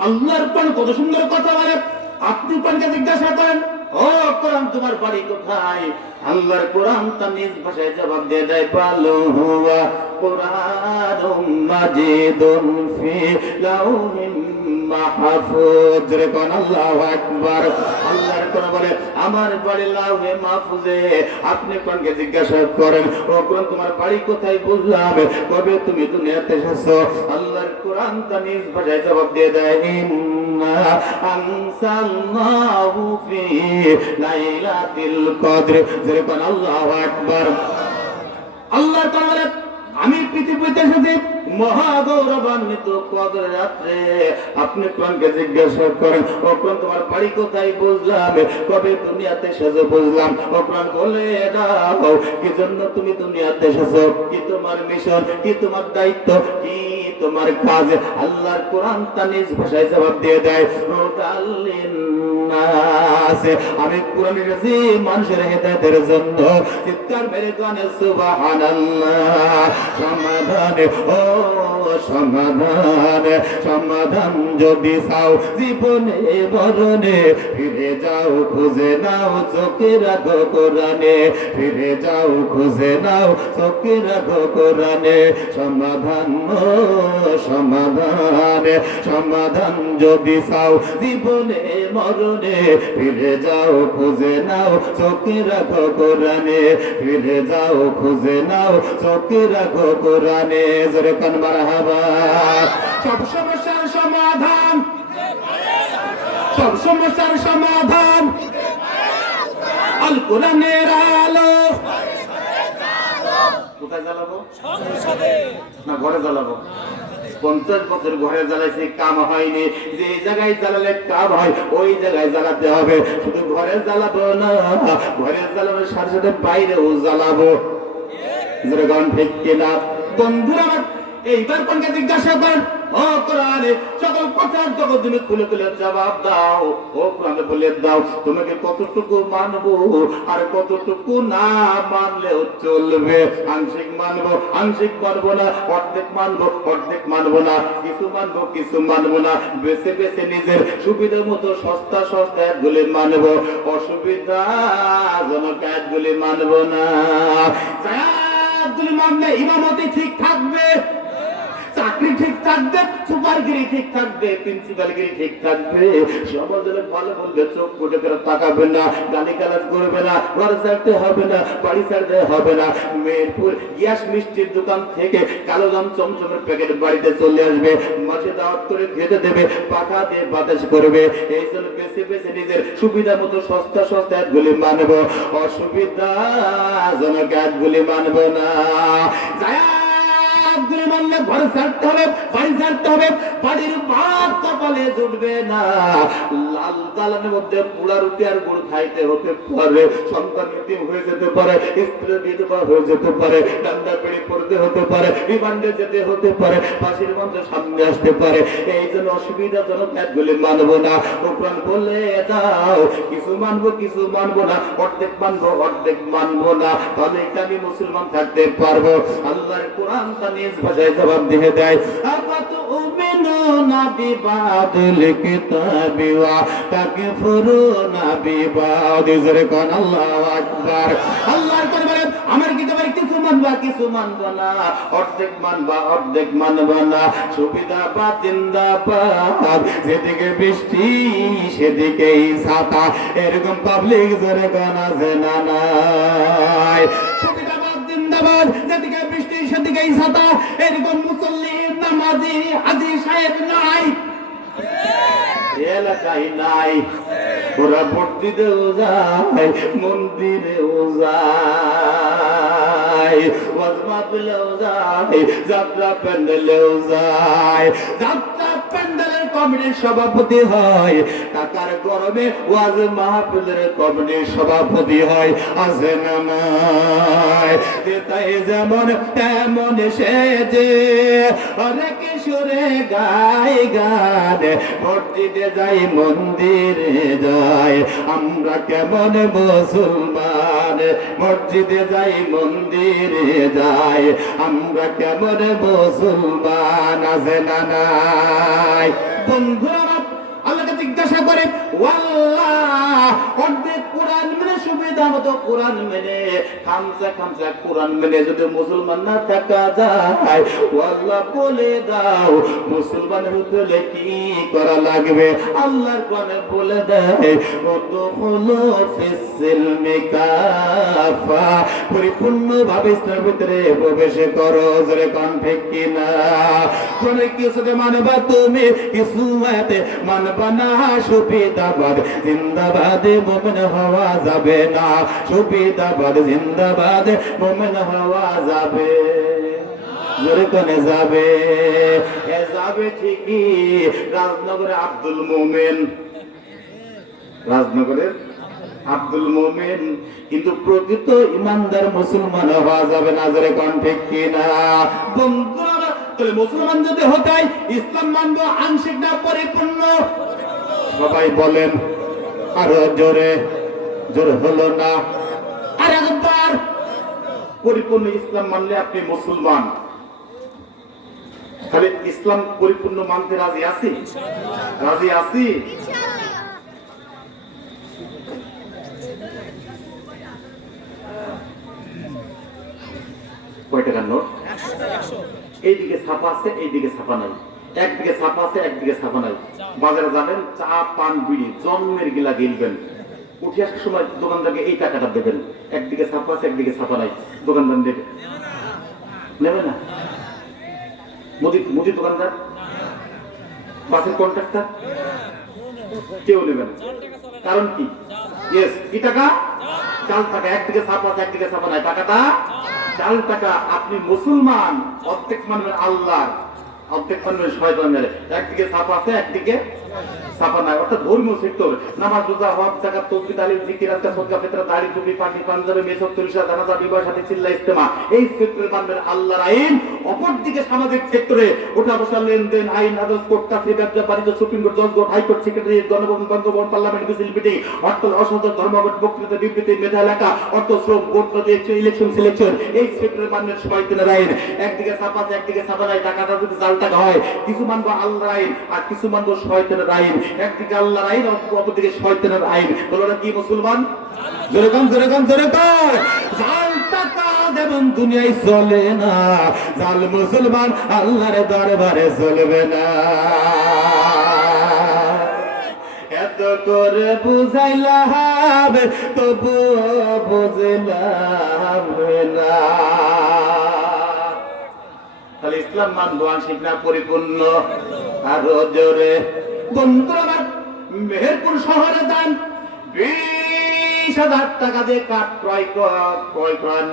আল্লাহর কোরআন কত সুন্দর কথা বলে। আপনি কোরআনকে জিজ্ঞাসা করেন, ও কোরআন তোমার বাড়ি কোথায়? আল্লাহর কোরআন তার নিজ ভাষায় জবাব দিয়ে দেয়, পালু হুয়া কোরআনুম মাজিদুন ফি লাউহিম মাহফুজ। রেকন আল্লাহু আকবার। আল্লাহর কোরআন বলে আমার বাড়ি লাউহে মাহফুজে। আপনি কোরআনকে জিজ্ঞাসা করেন, ও কোরআন তোমার বাড়ি কোথায়? বুঝলাম, কবে তুমি দুনিয়াতে এসেছো? আল্লাহর কোরআন তার নিজ ভাষায় জবাব দিয়ে দেয়, ইন্না আনসালনাহু ফি লাইলাতিল কদর। রেকন আল্লাহু আকবার। আল্লাহর কোরআন বলে আমি পৃথিবীতে এসেছি মহাগৌরবান্বিত কদর রাত্রে। আপনি কোরআনকে জিজ্ঞাসা করেন, ও কোরআন তোমার বাড়ি কোথায়? বুঝলাম, কবে দুনিয়াতে এসেছো? বুঝলাম। ও কোরআন বলে দাও, কি জন্য তুমি দুনিয়াতে এসেছো? কি তোমার মিশন? কি তোমার দায়িত্ব? কি তোমার কাজ। আল্লাহর কোরআন তা নিজ ভাষায় জবাব দিয়ে দেয়, আমি কোরআন এনেছি মানুষের হেদায়েতের জন্য। চিৎকার মেরে গানে সুবহানাল্লাহ। সমাধানে ও সমাধান, সমাধান যদি চাও জীবনে মরণে, ফিরে যাও খুঁজে নাও চোখে রাখো কোরআনে, ফিরে যাও খুঁজে নাও চোখে রাখো কোরআনে। সমাধান ও সমাধান, সমাধান যদি চাও জীবনে মরণে, ফিরে যাও খুঁজে নাও চোখে রাখো কোরআনে, ফিরে যাও খুঁজে নাও চোখে রাখো কোরআনে। জোরে কান মারহাবা। সব সমস্যার সমাধান, সব সমস্যার সমাধান আল কোরআনের আলো। কোথায় জ্বালাবো? না ঘরে জ্বালাবো? 50 বছর ঘরে জ্বালাইছি, কাম হয়নি। যে জায়গায় জ্বালালে কাম হয় ওই জায়গায় জ্বালাতে হবে। শুধু ঘরে জ্বালাবো না, ঘরে জ্বালানোর সাথে সাথে বাইরেও জ্বালাবো। যেরকম ঠিক কিনা বন্ধুরা? এইবার কোনকে জিজ্ঞাসা করেন, ও কোরআনে সকল কথার যখন তুমি খুলে খুলে জবাব দাও, ও কোরআনে বলে দাও তোমাকে কতটুকু মানবো আর কতটুকু না মানলেও চলবে। আংশিক মানবো, আংশিক মানবো না, অর্ধেক মানবো, অর্ধেক মানবো না, কিছু মানবো, কিছু মানবো না। বেছে বেছে নিজের সুবিধা মতো সস্তা সস্তা একগুলি মানবো, অসুবিধাজনক একগুলি মানবো না। মানলে ইমামতি ঠিক থাকবে, চাকরি ঠিক থাকবে, সুপারগিরি ঠিক থাকবে, প্রিন্সিপালগিরি ঠিক থাকবে, সমাজে ভালো বলবে, চোখ ফুটে করে তাকাবে না, গালি গালাজ করবে না, ঘর ছাড়তে হবে না, বাড়ি ছাড়তে হবে না। মেহেরপুর গ্যাস মিষ্টির দোকান থেকে কালো জাম চমচমের প্যাকেট বাড়িতে চলে আসবে, মাঝে দাওয়াত করে খেতে দেবে, পাখা দিয়ে বাতাস করবে। এই জন্য বেছে বেছে নিজের সুবিধা মতো সস্তা সস্তা একগুলি মানব, অসুবিধাজনক একগুলি মানব না। মানলে ঘর ছাড়তে হবে, বাড়ি ছাড়তে হবে, বাড়ির ভাত কপালে জুটবে না। লাল দালানের মধ্যে পোড়া রুটি আর গুড় খাইতে হতে পারে, সন্তান ইতিম হয়ে যেতে পারে, স্ত্রী বিধবা হয়ে যেতে পারে, ডান্ডা পেড়ে পড়তে হতে পারে, রিমান্ডে যেতে হতে পারে, ফাঁসির মঞ্চের সামনে আসতে পারে। এই জন্য অসুবিধাজনক একগুলি মানবো না। কোরআন বলে দাও কিছু মানবো, কিছু মানবো না, অর্ধেক মানবো, অর্ধেক মানবো না। তাহলে আমি মুসলমান থাকতে পারবো। আল্লাহর কোরআন তা নিজ ভাষায় জবাব দিয়ে দেয়, আফাতুমিনুনা বিবাদিল কিতাবি ওয়া তাকফুরুনা বিবাদি। জোরে কোন আল্লাহু আকবার। আল্লাহর কোরআন বলে আমার কিতাবের কিছু মানবা, কিছু মানবা না, অর্ধেক মানবা, অর্ধেক মানবা না। সুবিধা বা জিন্দাবাদ, যেদিকে বৃষ্টি সেদিকেই ছাতা, এরকম পাবলিক জোরে কোন আছে না নাই? সুবিধাবাদ জিন্দাবাদ, যেদিকে বৃষ্টি সেদিকেই ছাতা, এরকম মুসল্লি নামাজি হাজী সাহেব নাই, এলাকায় নাই। ওরা মসজিদেও যায়, মন্দিরেও যায়, ওয়াজ মাহফিলেও যায়, যাত্রা প্যান্ডেলেও যায়। যাত্রা প্যান্ডেলের কমিটির সভাপতি হয়, টাকার গরমে ওয়াজ মাহফিলের কমিটির সভাপতি হয়, আছে না নাই? তাই যেমন তেমন সেজে অনেক সুরে গায় গান, মসজিদে যাই, মন্দিরে যাই, আমরা কেমন মুসলমান? মসজিদে যাই, মন্দিরে যাই, আমরা কেমন মুসলমান? আছে না নাই? বন্ধুরা আল্লাহকে জিজ্ঞাসা করে, ওয়াল্লাহ অর্ধেক কোরআন মেনে, সুবিধা মতো কোরআন মেনে, খামসা খামসা কোরআন মেনে যদি মুসলমান না থাকা যায়, ওয়াল্লাহ বলে দাও মুসলমান হতে হলে কি করা লাগবে? আল্লাহর কোরআনে বলে দেয়, উদখুলু ফিস-সিলমি কাফা, পরিপূর্ণভাবে ইসলামের ভিতরে প্রবেশ করো। জোরে কোন ঠিক কিনা? কোন কিছুতে মানবা তুমি, কিছু মানবা না। সুবিধাবাদ জিন্দাবাদ, মুমিন হওয়া যাবে না। সুবিধাবাদ জিন্দাবাদ, মুমিন হওয়া যাবে জোরে কোনে যাবে? এ যাবে ঠিকই। রাজনগরে আব্দুল মোমেন, রাজনগরের আব্দুল মোমেন কিন্তু প্রকৃত ইমানদার মুসলমান হওয়া যাবে না। জোরে কোন ঠিক কিনা? বন্ধুরা তাহলে মুসলমান যদি হতে হয় ইসলাম মানবো আংশিক না পরিপূর্ণ? সবাই বলেন আরো জোরে। জোরে হলো না। আর একবার, পরিপূর্ণ ইসলাম মানলে আপনি মুসলমান। তাহলে ইসলাম পরিপূর্ণ মানতে রাজি আছি? রাজি আছি? কয় টাকার নোট? এইদিকে ছাপা আছে, এইদিকে ছাপা নাই। একদিকে ছাপা আছে, একদিকে ছাপা নাই। বাজারে যাবেন, চা পান বিড়ি জন্মের গিলা গিলবেন, উঠে আসার সময় দোকানদারকে এই টাকাটা দেবেন। একদিকে ছাপা আছে, একদিকে ছাপা নাই, দোকানদার দেবে নেবে না? মুদি দোকানদার, বাসের কন্ট্রাক্টর কেউ নেবে না। কারণ কি? কি টাকা? চাল টাকা। একদিকে ছাপা আছে, একদিকে ছাপা নাই, টাকাটা চাল টাকা। আপনি মুসলমান, অর্ধেক মানবেন আল্লাহ, অর্ধেক মানবেন শয়তানের। একদিকে ছাপা আছে, একদিকে ছাপা নাই। অর্থাৎ ধর্মীয় সেক্টর, নামাজ রোজা হজ যাকাত তাসবিহ তাহলিল জিকির আজকার সদকা ফিতরা দাড়ি টুপি পাগড়ি পাঞ্জাবি মেসক তুলসা জানাজা বিবাহ সাথী চিল্লা ইজতেমা, এই সেক্টরে মানবেন আল্লাহর আইন। অপরদিকে সামাজিক সেক্টরে ওঠা বসা লেনদেন আইন আদালত কোর্ট কাছারি ব্যবসা বাণিজ্য সুপ্রিম কোর্ট জজ court high court secretary Ganabhaban Ganabhaban parliament মিছিল মিটিং অর্থ অসহযোগ ধর্মঘট বক্তৃতা বিবৃতি মেধা লেখা অর্থ শ্রম ভোট ইলেকশন সিলেকশন, এই সেক্টরে মানবেন শয়তানের আইন। একদিকে ছাপা আছে, একদিকে ছাপা নাই। টাকাটা যদি জাল টাকা হয়, কিছু মানবো আল্লাহর আইন আর কিছু মানবো শয়তানের আইন। একদিকে আল্লাহর আইন, অপরদিকে শয়তানের আইন। বলো না কি মুসলমান? যেরকম যেরকম যেরকম জাল টাকা যেমন দুনিয়ায় চলে না, জাল মুসলমান আল্লাহর দরবারে চলবে না। এত করে বুঝাইলাম তবু বুঝলাম না। তাহলে ইসলাম মানবো আংশিক না পরিপূর্ণ? আরো জোরে। বন্ধুরা, মেহেরপুর শহরে যান, 20,000 টাকা দিয়ে কাঠ ক্রয় করেন।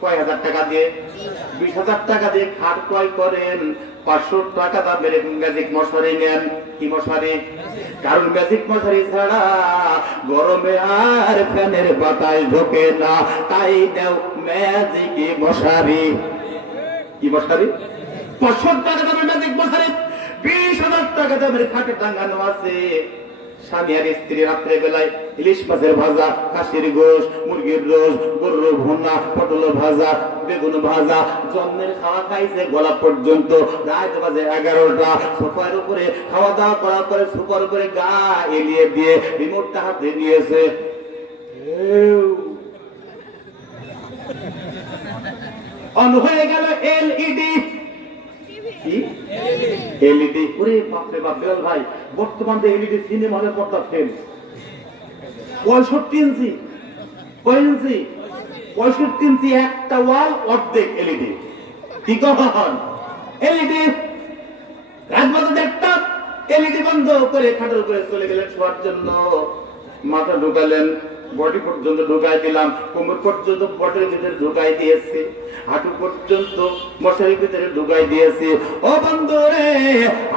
কয় হাজার টাকা দিয়ে? 20,000 টাকা দিয়ে খাট ক্রয় করেন। 500 টাকা দামের ম্যাজিক মশারি নেন। কি মশারি? কারণ ম্যাজিক মশারি ছাড়া গরমে আর ফ্যানের বাতাস ঢোকে না, তাই দেও ম্যাজিক মশারি। কি মশারি? 500 টাকা দামের ম্যাজিক মশারি, 20,000 টাকা দামের খাটে টাঙানো আছে। স্বামী আর স্ত্রী রাত্রে বেলায় ইলিশ মাছের ভাজা, খাসির গোশ, মুরগির রোজ, গরুর ভুনা, পটল ভাজা, বেগুন ভাজা, জন্মের খাওয়া খাইছে গলা পর্যন্ত। রাত বাজে 11টা। সোফার উপরে খাওয়া দাওয়া করার পরে সোফার উপরে গা এলিয়ে দিয়ে রিমোটটা হাতে নিয়েছে। অন হয়ে গেল এলইডি। কি এলইডি? ওরে বাপরে বাপ বেল ভাই, বর্তমান যে এলইডি সিনেমা হলে পর্দা ফেল 65 ইঞ্চি। কয় ইঞ্চি? 65 ইঞ্চি একটা ওয়াল, অর্ধেক এলইডি। কি কখন এলইডি? রাত বাজে 1টা। এলইডি বন্ধ করে খাটের উপরে চলে গেলেন শোয়ার জন্য। মাথা ঢুকালেন, বডি পর্যন্ত ঢুকাই দিলাম, কোমর পর্যন্ত বডির ভিতরে ঢুকাই দিয়েছে, হাঁটু পর্যন্ত মশারির ভিতরে ঢুকাই দিয়েছে। ও বন্ধু রে,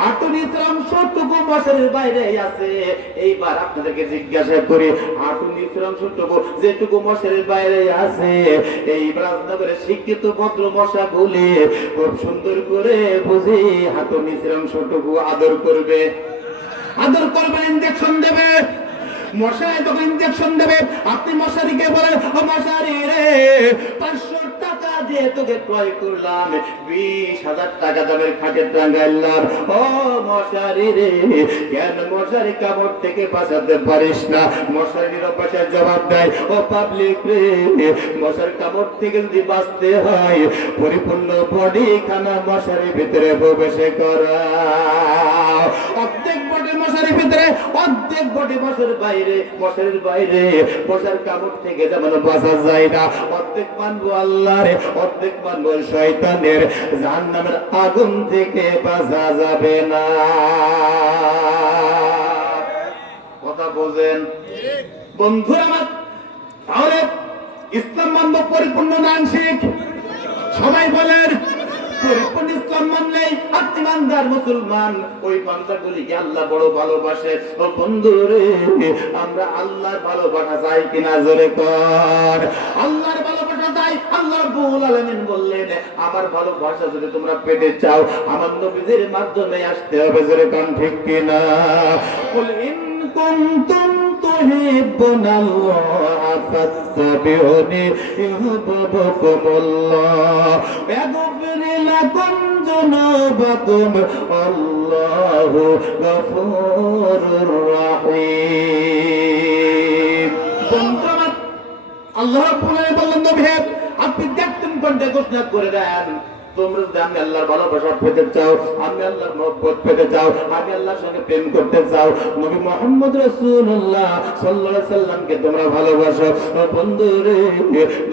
হাঁটু নিচের অংশটুকু মশারির বাইরে আছে। এইবার আপনাদেরকে জিজ্ঞাসা করি, হাঁটু নিচের অংশটুকু যেটুকু মশারির বাইরে আছে, এইবার আপনাদের শিক্ষিত ভদ্র মশা গুলি খুব সুন্দর করে বুঝি হাঁটু নিচের অংশটুকু আদর করবে। আদর করবে, ইনজেকশন দেবে। মশায় তখন ইনজেকশন দেবে। আপনি মশারিকে বলেন, ও মশারি রে, 500 টাকা দিয়ে তোকে ক্রয় করলাম, 20,000 টাকা দামের খাটে টাঙ্গাইলাম। ও মশারি রে, কেন মশারি কামড় থেকে বাঁচাতে পারিস না? মশারি নিরাপত্তার জবাব দেয়, ও পাবলিক রে, মশারি কামড় থেকে যদি বাঁচতে হয়, পরিপূর্ণ বডি খানা মশারির ভিতরে প্রবেশ করা। অর্ধেক বডি মশারির ভিতরে, অর্ধেক বডি মশারির বাইরে। মশারির বাইরে মশার কামড় থেকে যেমন বাঁচা যায় না, অর্ধেক মানবো আল্লাহর, অর্ধেক মানবো শয়তানের। জাহান্নামের আগুন থেকে বাঁচা যাবে না। কথা বোঝেন বন্ধুরা আমার? তাহলে ইসলাম মানবো পরিপূর্ণ না আংশিক? সবাই বলেন পরিপূর্ণ ইসলাম মানলেই আপনি ইমানদার মুসলমান। ওই বান্দাগুলিকে আল্লাহ বড় ভালোবাসে। ও বন্ধুরে, আমরা আল্লাহর ভালোবাসা চাই কিনা? জোরে কর, আল্লাহর ভালোবাসা চাই ভাই, আল্লাহ রাব্বুল আলামিন বললেন আমার ভালোবাসা যদি তোমরা পেতে চাও আমার নবীদের মাধ্যমে আসতে হবে। জোরে কান ঠিক কিনা? কুল ইন কুনতুম তুহিব্বুনাল্লাহ ফাত্তাবিউনি ইউহিব্বুকুমুল্লাহ ওয়াগফির লাকুম যুনুবাকুম আল্লাহু গফুরুর রাহিম। আল্লাহ রাব্বুল আলামিন বললেন নবী হে আপনি দেখতেন কোনটা ঘোষণা করে দেন তোমরা যদি আমি আল্লাহর ভালোবাসা পেতে চাও, আমি আল্লাহর মহব্বত পেতে চাও, আমি আল্লাহর সঙ্গে প্রেম করতে চাও, নবী মুহাম্মদ রাসূলুল্লাহ সাল্লাল্লাহু আলাইহি সাল্লামকে তোমরা ভালোবাসো। বন্ধুরে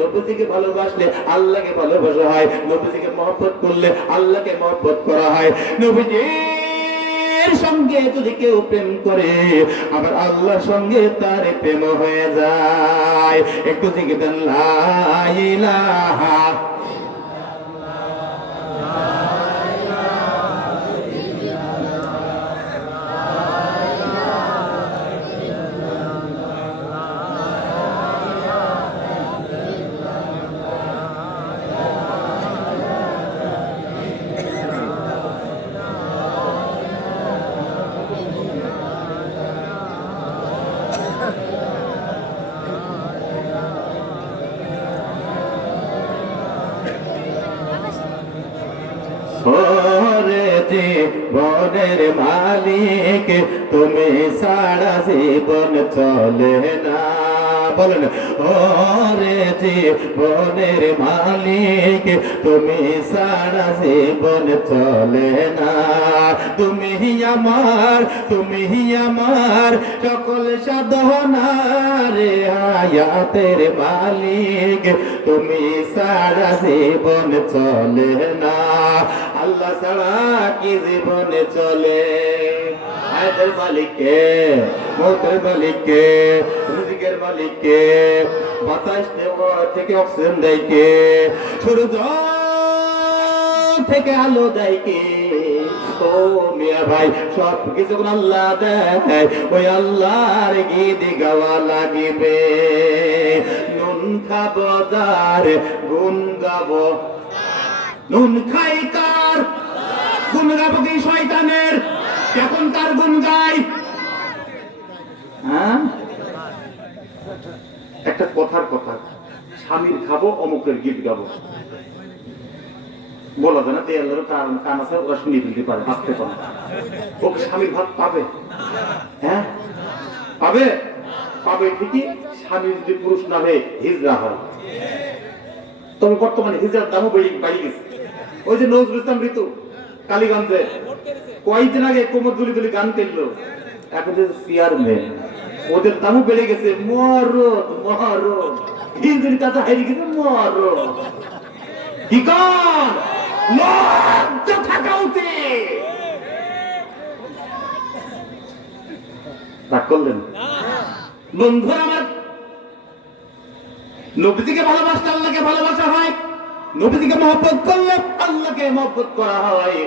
নবীজিকে ভালোবাসলে আল্লাহকে ভালোবাসা হয়, নবীজিকে মহব্বত করলে আল্লাহকে মহব্বত করা হয়। নবীজির সঙ্গে যদি কেউ প্রেম করে আবার আল্লাহর সঙ্গে তার প্রেম হয়ে যায়। একটু জিকির দেন লা ইলাহা জীবনের মালিক তুমি সারা জীবন চলে না। বলেন ওরে জীবনের মালিক তুমি সারা জীবন চলে না। তুমি আমার সকল সাধনা রে হায়াতের মালিক তুমি সারা জীবন চলে না। আল্লাহ ছাড়া কি জীবনে চলে? হায়াতের মালিককে, মৌতের মালিককে, রিজিকের মালিককে, বাতাস থেকে অক্সিজেন দেয় কে, সূর্য থেকে আলো দেয় কে? ও মিয়া ভাই সব কিছু আল্লাহ দেয়, ওই আল্লাহর গীত গাওয়া লাগিবে। নুন খাবো যার গুণ গাবো, নুন খাই কার গুণ গাবো কি শয়তানের? এখন কার গুণ গাই? হ্যাঁ একটা কথার কথা, স্বামীর খাবো অমুকের গীত গাবো বলা যায় না। তে আল্লাহর কান আছে, ওরা শুনিয়ে দিতে পারে, ভাবতে পারে। ওকে স্বামীর ভাত পাবে? হ্যাঁ পাবে, পাবে ঠিকই। স্বামী যদি পুরুষ না হয়ে হিজড়া হয়, তবে বর্তমানে হিজড়ার দামও বাড়ি গেছে। ওই যে নজরুল ইসলাম ঋতু কালীগঞ্জে কয়েকদিন আগে কোমর দুলি দুলি গান তেললো, এখন যে চেয়ারম্যান ওদের দামও বেড়ে গেছে। মরদ মরদ হিজড়ি কাছে হারিয়ে গেছে মরদ। কি কর লজ্জা থাকা উচিত। রাগ করলেন বন্ধুরা আমার? নবীজিকে ভালোবাসতে আল্লাহকে ভালোবাসা হয়, নবীজিকে মহব্বত করলে আল্লাহকে মহব্বত করা হয়।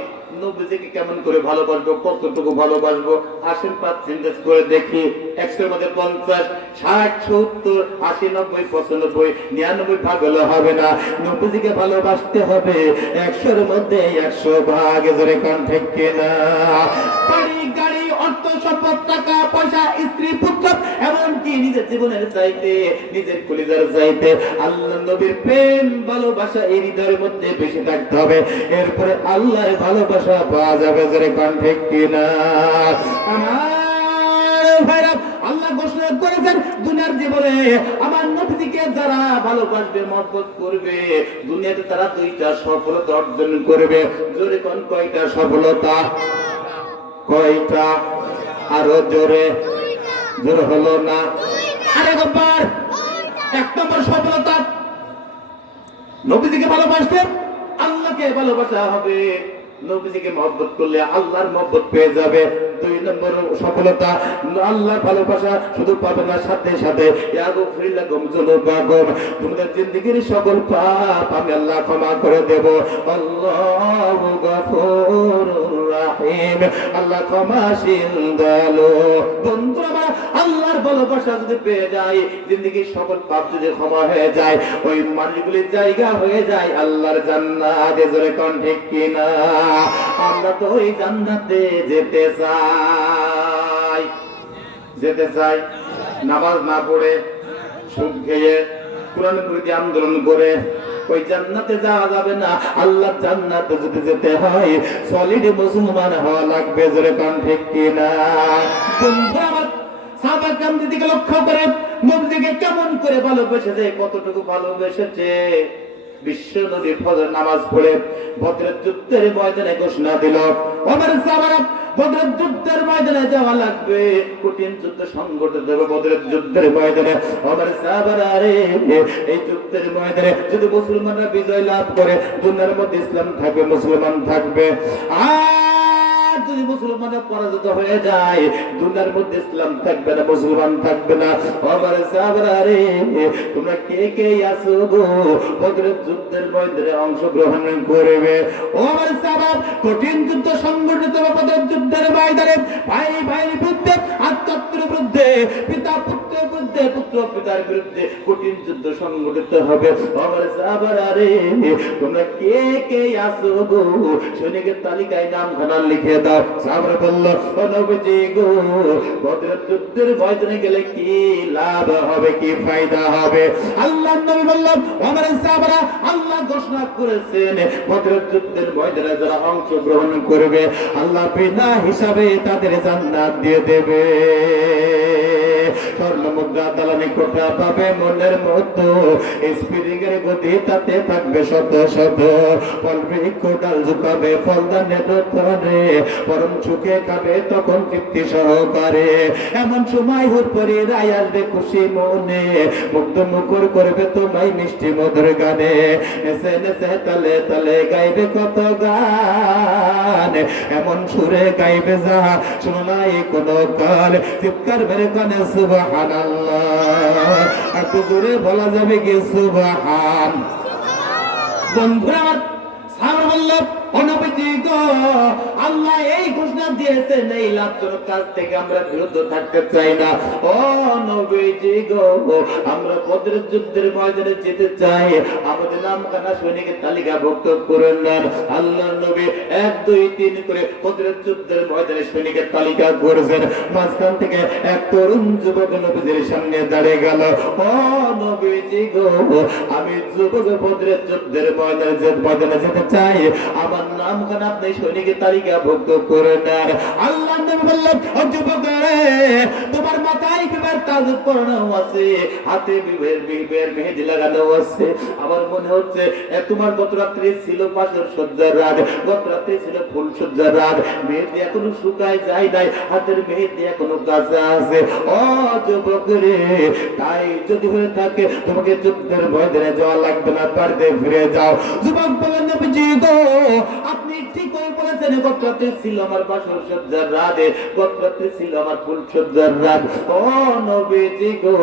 নবীজিকে কেমন করে ভালোবাসবো, কতটুকু ভালোবাসবো? আসেন পার্সেন্টেজ করে দেখি। 100 মধ্যে 50, 60, 70, 80, 90, 95, 99 ভাগ হলে হবে না। নবীজিকে ভালোবাসতে হবে 100-র মধ্যে 100 ভাগ। জোরে কান ঠিক কিনা? বাড়ি গাড়ি অর্থ সম্পদ টাকা পয়সা স্ত্রী পুত্র এমনকি নিজের জীবনের চাইতে নিজের কলিজার চাইতে আল্লাহ নবীর প্রেম ভালোবাসা এই হৃদয়ের মধ্যে বেশি থাকতে হবে। এরপরে আল্লাহর ভালোবাসা পাওয়া যাবে। জোরে কান ঠিক কিনা? আমার ভাইরা আল্লাহ ঘোষণা করেছেন দুনিয়ার জীবনে আমার নবীকে যারা ভালোবাসবে মহব্বত করবে দুনিয়াতে তারা 2টা সফলতা অর্জন করবে। জোরে কোন কয়টা সফলতা? কয়টা? আরো জোরে, জোর হলো না। আরেকবার। 1 নম্বর সফলতা নবীজিকে ভালোবাসতে আল্লাহকে ভালোবাসা হবে। নবীজিকে মহব্বত করলে আল্লাহর মহব্বত পেয়ে যাবে। 2 নম্বর সফলতা আল্লাহর ভালোবাসা শুধু পাবে না, সাথে সাথে ইয়াগফির লাকুম যুনুবাকুম তোমাদের জিন্দেগীর সকল পাপ আমি আল্লাহ ক্ষমা করে দেব। আল্লাহু গফুরুর রাহিম, আল্লাহ ক্ষমাশীল দয়ালু। বন্ধুরা আল্লাহর ভালোবাসা যদি পেয়ে যায়, জিন্দগির সকল পাপ যদি ক্ষমা হয়ে যায়, ওই মানুষগুলির জায়গা হয়ে যায় আল্লাহর জান্নাতে। জোরে কোন ঠিক কিনা? আমরা তো ওই জান্নাতে যেতে চাই, যেতে চাই। নামাজ না পড়ে, সুদ খেয়ে, কোরআনের বিরুদ্ধে আন্দোলন করে ওই জান্নাতে যাওয়া যাবে না। আল্লাহ জান্নাতে যদি যেতে হয় সলিড মুসলমান হওয়া লাগবে। জোরে কোন ঠিক কিনা? বন্ধু আমার, সাহাবা কেরাম দিকে লক্ষ্য করে নবীকে কেমন করে ভালোবেসেছে, কতটুকু ভালোবেসেছে। বিশ্ব নবী ফজর নামাজ পড়ে বদরের যুদ্ধের ময়দানে ঘোষণা দিল, ওমর সাহাবারা বদরের যুদ্ধের ময়দানে যাওয়া লাগবে, কঠিন যুদ্ধ সংগঠিত হবে বদরের যুদ্ধের ময়দানে। ওমর সাহাবারা রে, এই যুদ্ধের ময়দানে যদি মুসলমানরা বিজয় লাভ করে, দুনিয়ার মধ্যে ইসলাম থাকবে, মুসলমান থাকবে। আর যদি মুসলমানরা পরাজিত হয়ে যায়, দুনিয়ার মধ্যে ইসলাম থাকবে না, মুসলমান থাকবে না। ওমর সাহাবারা রে, তোমরা কে কে আছো গো বদরের যুদ্ধের ময়দানে অংশগ্রহণ করবে? ওমর সাহাবা, কঠিন যুদ্ধ সংগঠিত হবে বদরের যুদ্ধের ময়দানে। ভাই ভাইয়ের বিরুদ্ধে, আত্মীয়ের বিরুদ্ধে, পিতা পুত্রের বিরুদ্ধে, পুত্র পিতার বিরুদ্ধে কঠিন যুদ্ধ সংগঠিত হবে। ওমর সাহাবারা রে, তোমরা কে কে আছো গো সৈনিকের তালিকায় নামখানা লিখে দাও। সাহাবারা বলল, ও নবীজি গো, বদরের যুদ্ধের ময়দানে গেলে কি লাভ হবে, কি ফায়দা হবে? আল্লাহর নবী বললেন, ওমর সাহাবারা, আল্লাহ ঘোষণা করেছেন বদরের যুদ্ধের ময়দানে যারা অংশগ্রহণ করবে আল্লাহ বিনা হিসাবে তাদের জান্নাত দিয়ে দেবে। স্বর্ণ মুদ্রা দালানি কোঠা পাবে মনের মতো, স্পিরিং এর গতি তাতে থাকবে শত শত। ফল বৃক্ষ ডাল ঝুঁকাবে, ফলদানে ধরে পরম সুখে খাবে তখন তৃপ্তি সহকারে। এমন সময় হুট করে রায় আসবে খুশি মনে, মুগ্ধ মুখর করবে তোমায় মিষ্টি মধুর গানে। নেচে নেচে তালে তালে গাইবে কত গান, এমন সুরে গাইবে যা শোনো নাই কোনো কাল। চিৎকার মেরে কানে সুবহানাল্লাহ, একটু জোরে বলা যাবে কি সুবহান? বন্ধুরা আমার, সাহাবা বলল, ও নবীজি গো, আল্লাহ এই ঘোষণা দিয়েছেন এই লাভজনক কাজ থেকে আমরা বিরত থাকতে চাই না। ও নবীজি গো, আমরা বদরের যুদ্ধের ময়দানে যেতে চাই, আমাদের নামখানা সৈনিকের তালিকাভুক্ত করে নেন। আল্লাহর নবী 1 2 3 করে বদরের যুদ্ধের ময়দানে সৈনিকের তালিকা করেছেন। মাঝখান থেকে এক তরুণ যুবক নবীজির সামনে দাঁড়িয়ে গেল, ও নবীজি গো, আমি যুবক বদরের যুদ্ধের ময়দানে যেতে চাই, আমার নামখানা আপনি সৈনিকের তালিকাভুক্ত করে নেন। আল্লাহর নবী বললেন, ও যুবক রে, তোমার মাথায় বিবাহের তাজ পরানো আছে, হাতে বিবাহের মেহেদি লাগানো আছে। আমার মনে হচ্ছে তোমার গত রাত্রে ছিল পাশের সজ্জার রাত, গত রাত্রে ছিল ফুল সজ্জার রাত, মেহেদি এখনো শুকায় যায় নাই, হাতের মেহেদি এখনো কাঁচা আছে। ও যুবক রে, তাই যদি হয়ে থাকে তোমাকে যুদ্ধের ময়দানে যাওয়া লাগবে না, বাড়িতে ফিরে যাও। যুবক বলেন, নবীজি গো, আপনি ঠিক করে বলেছেন, গত রাত্রে ছিল আমার বাসর সজ্জার রাত, গত রাত্রে ছিল আমার ফুল সজ্জার রাত। ও নবীজি গো,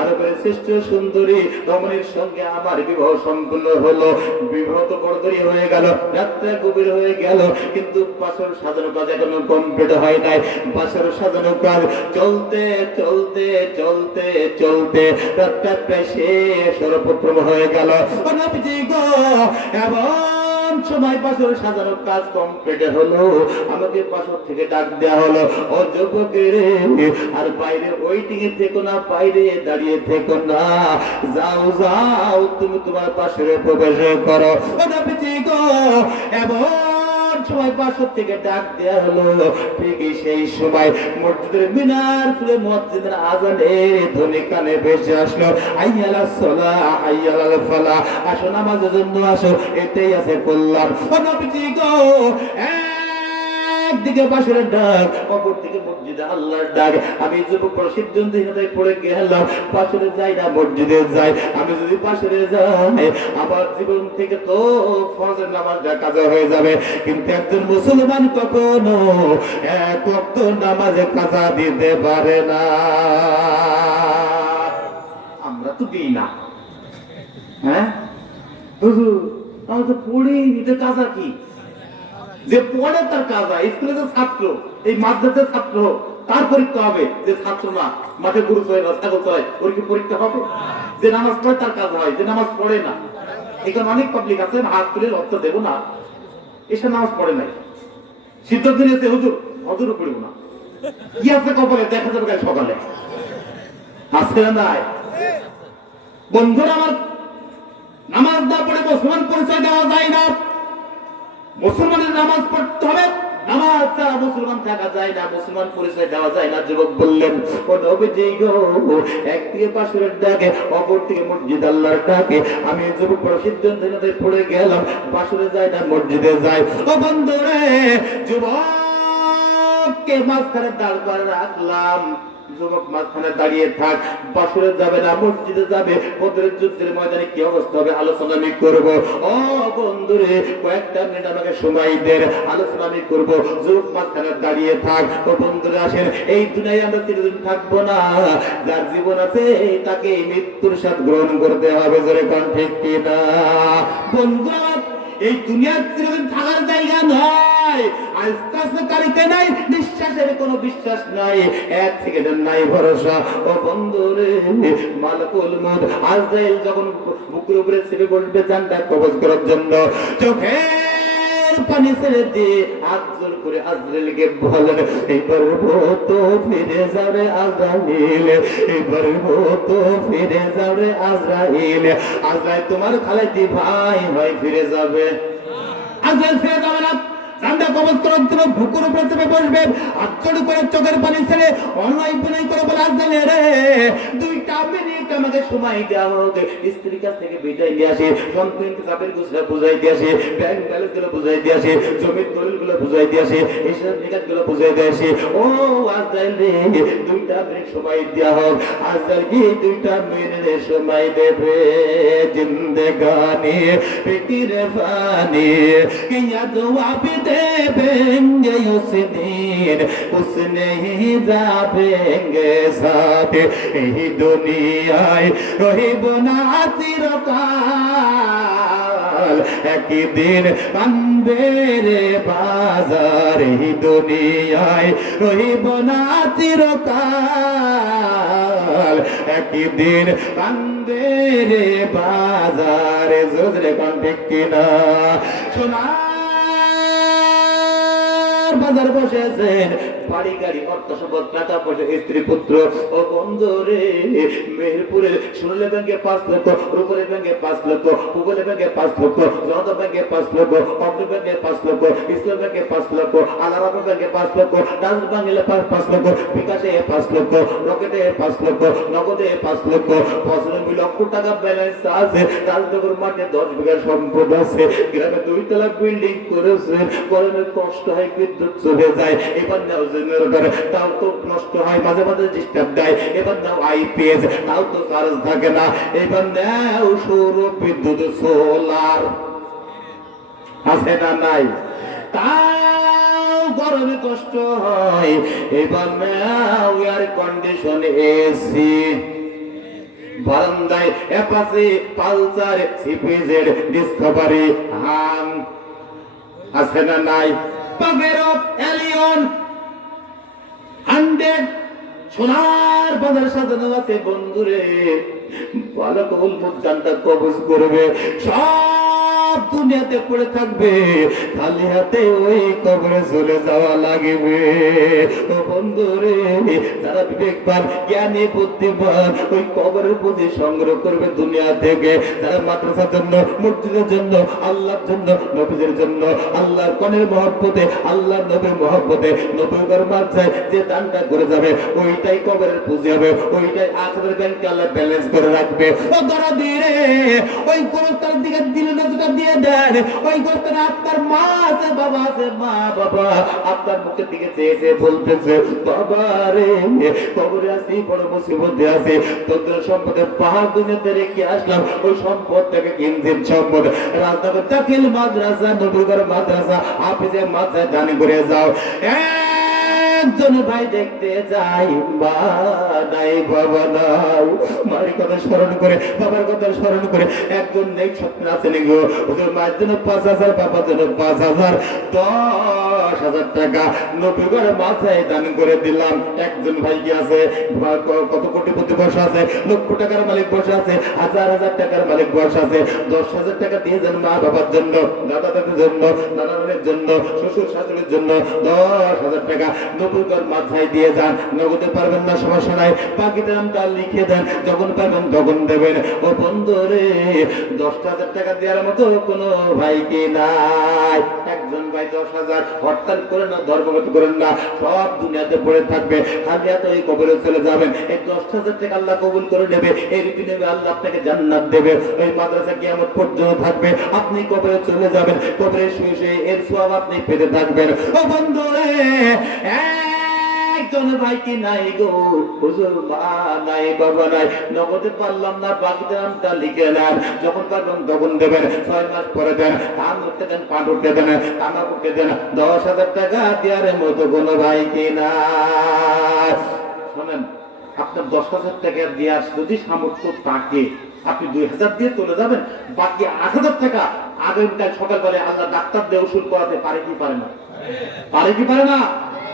আরবের শ্রেষ্ঠ সুন্দরী রমণীর সঙ্গে আমার বিবাহ সম্পূর্ণ হলো। বিবাহ তো বড়দেরি হয়ে গেল, রাত্রে গভীর হয়ে গেল, কিন্তু বাসর সাজানো কাজ এখনো কমপ্লিট হয় নাই। বাসর সাজানো কাজ চলতে চলতে চলতে চলতে রাতটা প্রায় শেষ সর্বপ্রথম হয়ে গেল। ও নবীজি গো, এমন সময় বাসর সাজানোর কাজ কমপ্লিট হলো, আমাকে বাসর থেকে ডাক দেয়া হলো, ও যুবকের, আর বাইরে ওয়েটিং এ থেকো না, বাইরে দাঁড়িয়ে থেকো না, যাও যাও, তুমি তোমার বাসরে প্রবেশ করো। ও নবীজি গো, এমন সময় বাসর থেকে ডাক দেয়া হলো, ঠিকই সেই সময় মসজিদের মিনার খুলে মসজিদের আজানের ধ্বনি কানে ভেসে আসলো, হাইয়ালাস সালাহ হাইয়ালাল ফালাহ, আসো নামাজের জন্য আসো, এটাই আছে কল্যাণ। ও নবীজি গো, একদিকে বাসরের ডাক, অপর দিকে মসজিদে আল্লাহর ডাক। আমি যুবক সিদ্ধান্তহীনতায় পড়ে গেলাম, বাসরে যাই না, মসজিদে যাই। আমি যদি বাসরে যাই, আমার জীবন থেকে তো ফজর নামাজটা কাজা হয়ে যাবে, কিন্তু একজন মুসলমান কখনো এক ওয়াক্ত নামাজে কাজা দিতে পারে না। আমরা তো দিই না, হ্যাঁ হুজুর, আমরা তো পড়ি নিতে, কাজা কি? যে পড়ে তার কাজা, স্কুলে যে ছাত্র, এই মাদ্রাসার ছাত্র, তার পরীক্ষা হবে। যে ছাত্র না, মাঠে গরু চড়ায় না, ছাগল চড়ায়, ওর কি পরীক্ষা হবে? যে নামাজ পড়ে তার কাজ হয়, যে নামাজ পড়ে না। এখানে অনেক পাবলিক আছে হাত তুলে রক্ত দেবো না, এসে নামাজ পড়ে নাই, সিদ্ধান্ত নিয়েছে হুজুর হজুরও পড়ব না। কি আছে কপালে দেখা যাবে কাল সকালে, আছে না নাই? বন্ধুরা আমার, নামাজ না পড়ে মুসলমান পরিচয় দেওয়া যায় না। মুসলমানের নামাজ পড়তে হবে, নামাজ ছাড়া মুসলমান থাকা যায় না, মুসলমান পরিচয় দেওয়া যায় না। যুবক বললেন, ও নবীজি গো, একদিকে বাসুরের ডাকে, অপরদিকে মসজিদ আল্লাহর ডাকে, আমি যুবক বড় সিদ্ধান্ত নিতে পড়ে গেলাম, বাসুরে যায় না মসজিদে যায়। ও বন্ধুরে, যুবককে মাঝখানে দাঁড় করে রাখলাম, যুবক মাঝখানে দাঁড়িয়ে থাক, বাসুরে যাবে না মসজিদে যাবে, বদরের যুদ্ধের ময়দানে কি অবস্থা হবে আলোচনা আমি করব। ও বন্ধুরে, কয়েকটা মিনিট আমাকে সময় দেন, আলোচনা আমি করব। যুবক মাঝখানে দাঁড়িয়ে থাক। ও বন্ধুরে আসেন, এই দুনিয়ায় আমরা চিরদিন থাকবো না, যার জীবন আছে তাকে মৃত্যুর সাথে গ্রহণ করতে হবে। জোরে কোন ঠিক কিনা? বন্ধুরা, এই দুনিয়ার চিরদিন থাকার জায়গা নয়, আস্তে আস্তে কারিতে নাই, নিঃশ্বাসের কোনো বিশ্বাস নাই, এক থেকে নাই ভরসা। ও বন্ধুরে, মালাকুল মউত আজরাইল যখন বুকের উপরে চেপে বসবে জানটা কবজ করার জন্য, চোখের পানি ছেড়ে দিয়ে আজল করে আজরাইলকে বলেন, এবার তো ফিরে যাবে আজরাইল, এবার তো ফিরে যাবে আজরাইল। আজরাইল তোমার খালাতি ভাই ভাই ফিরে যাবে, আজরাইল ফিরে যাবে না। চান্দা কবজ করার জন্য বুকের উপরে চেপে বসবে, আচ্ছন্ন করে চোখের পানি ছেড়ে অনলাইন বিনয় করে বলে, আজরাইল রে, 2টা মিনিট আমাকে সময় দেওয়া হোক, স্ত্রীর কাছ থেকে বিদায় দিয়ে আসে, সন্তানকে চাপের গুছরা বুঝাই দিয়ে আসে, ব্যাংক ব্যালেন্স গুলো বুঝাই দিয়ে আসে, জমির দলিল গুলো বুঝাই দিয়ে আসে, হিসাব নিকাশ গুলো বুঝাই দিয়ে আসে। ও আজরাইল রে, 2টা মিনিট সময় দেওয়া হোক। আজরাইল কি 2টা মিনিটের সময় দেবে? জিন্দেগানি ফিকির ফানি কিয়া জবাব देंगे उस दिन, उसने ही जाएंगे साथ, यही दुनियाए रहिब ना चिरकाल, एक दिन कांदे रे बाजार, यही दुनियाए रहिब ना चिरकाल, एक दिन कांदे रे बाजार। जोरे कोन ठीक किना? শোনা বাজার বসেছেন, বাড়ি গাড়ি অর্থ সম্পদ টাকা পয়সা স্ত্রী পুত্র। ও বন্ধুরে, মেহেরপুরের সোনালী ব্যাংকে 5 লক্ষ, রূপলী ব্যাংকে 5 লক্ষ, ভূগোলে ব্যাংকে 5 লক্ষ, জনতা ব্যাংকে 5 লক্ষ, অগ্নি ব্যাংকে 5 লক্ষ, ইসলাম ব্যাংকে 5 লক্ষ, আলারাবা ব্যাংকে 5 লক্ষ, ডাচ বাংলা 5 লক্ষ, বিকাশে 5 লক্ষ, রকেটে 5 লক্ষ, নগদে 5 লক্ষ, 95 লক্ষ টাকা ব্যালেন্স আছে। রাজনগর মাঠে 10 বিঘা সম্পদ আছে, গ্রামে 2 তলা বিল্ডিং করেছে, গরমে কষ্ট হয়, বিদ্যুৎ চলে যায়, এবার নাও জেনারেটর, তাও তো নষ্ট হয়, মাঝে মাঝে ডিস্টার্ব দেয়, এবার নাও আইপিএস, তাও তো চার্জ থাকে না, এবার নাও সৌর বিদ্যুৎ সোলার, আছে না নাই? তাও গরমে কষ্ট হয়, এবার নাও এয়ার কন্ডিশন এসি, বারান্দায় অ্যাপাচি, পালসার, সিপিজেড, ডিসকভারি, হাম, আছে না নাই? পাভেরভ, এলিয়ন, 100 সোনার বাজার সাজানো আছে। বন্ধুরে, ভালো কবুল মুজানটা কবজ করবে, সব দুনিয়াতে পড়ে থাকবে, খালি হাতে ওই কবরে চলে যাওয়া লাগবে। ও বন্ধুরে, যারা বিবেকবান, জ্ঞানী, বুদ্ধিমান, ওই কবরের পুঁজি সংগ্রহ করবে দুনিয়া থেকে। যারা মাদ্রাসার জন্য, মসজিদের জন্য, আল্লাহর জন্য, নবীদের জন্য, আল্লাহর কোনের মহব্বতে, আল্লাহর নবীর মহব্বতে, নবীর মাঝে যে দানটা করে যাবে, ওইটাই কবরের পুঁজি হবে, ওইটাই আখিরাতের ব্যাংকে আল্লাহ ব্যালেন্স করে রাখবে। ও দরা দিয়ে ওই গোরস্থানের দিকে দিলে নজরটা দিয়ে দেন, ওই গোরস্থানে আপনার মা আছে, বাবা আছে, মা বাবা আপনার মুখের দিকে চেয়েছে, বলতেছে, বাবা রে, কবরে আছি, বড় মুসিবতে আছে, তোদের সম্পদের পাহাড় দুনিয়াতে রেখে আসলাম, ওই সম্পদ থেকে কিনছেন সম্পদ, রাজনগর দাখিল মাদ্রাসা, নবীগড় মাদ্রাসা, হাফিজে মাদ্রাসা দান করে যাও। একজন ভাই দেখতে যাই, মা নাই বাবা নাই, মায়ের কথা স্মরণ করে বাবার কথা স্মরণ করে একজন নেই স্বপ্ন আছে গো, ওদের মায়ের জন্য 5,000, বাবার জন্য 5,000, 10,000 টাকা নবীগড় মাথায় দান করে দিলাম। একজন ভাই কি আছে, কত কোটিপতি বসে আছে, লক্ষ টাকার মালিক বসে আছে, হাজার হাজার টাকার মালিক বসে আছে, 10,000 টাকা দিয়ে যান মা বাবার জন্য, দাদা দাদির জন্য, নানা নানির জন্য, শ্বশুর শাশুড়ির জন্য 10,000 টাকা নবীগড় মাথায় দিয়ে যান। নগদে পারবেন না সমস্যা নাই, বাকিটা নামটা লিখে দেন, যখন পারবেন তখন দেবেন। ও বন্ধু রে, 10,000 টাকা দেওয়ার মতো কোনো ভাই কি নাই? একজন ভাই 10,000, হরতাল করেন না, ধর্মঘট করেন না, সব দুনিয়াতে পড়ে থাকবে, খালি এত এই কবরে চলে যাবেন। এই 10,000 টাকা আল্লাহ কবুল করে নেবে, এই রীতি নেবে, আল্লাহ আপনাকে জান্নাত দেবে। ওই মাদ্রাসা কিয়ামত পর্যন্ত থাকবে, আপনি কবরে চলে যাবেন, কবরে শুয়ে শুয়ে এর সওয়াব আপনি পেতে থাকবেন। ও বন্ধু রে, একজন ভাই কি নাই গো, হুজুর মা নাই বাবা নাই, নগদে পারলাম না, বাকিটা নামটা লিখে নেন, যখন পারবেন তখন দেবেন, 6 মাস পরে দেন, ধান উঠতে দেন, পাট উঠতে দেন, তামাক উঠতে দেন। 10,000 টাকা দেওয়ার মতো কোনো ভাই কি নাই? শোনেন, আপনার 10,000 টাকা দেওয়ার যদি সামর্থ্য থাকে, আপনি 2,000 দিয়ে চলে যাবেন, বাকি 8,000 টাকা আগামীকাল সকালবেলায় আল্লাহ ডাক্তার দিয়ে ওষুধ করাতে পারে কি পারে না? পারে কি পারে না?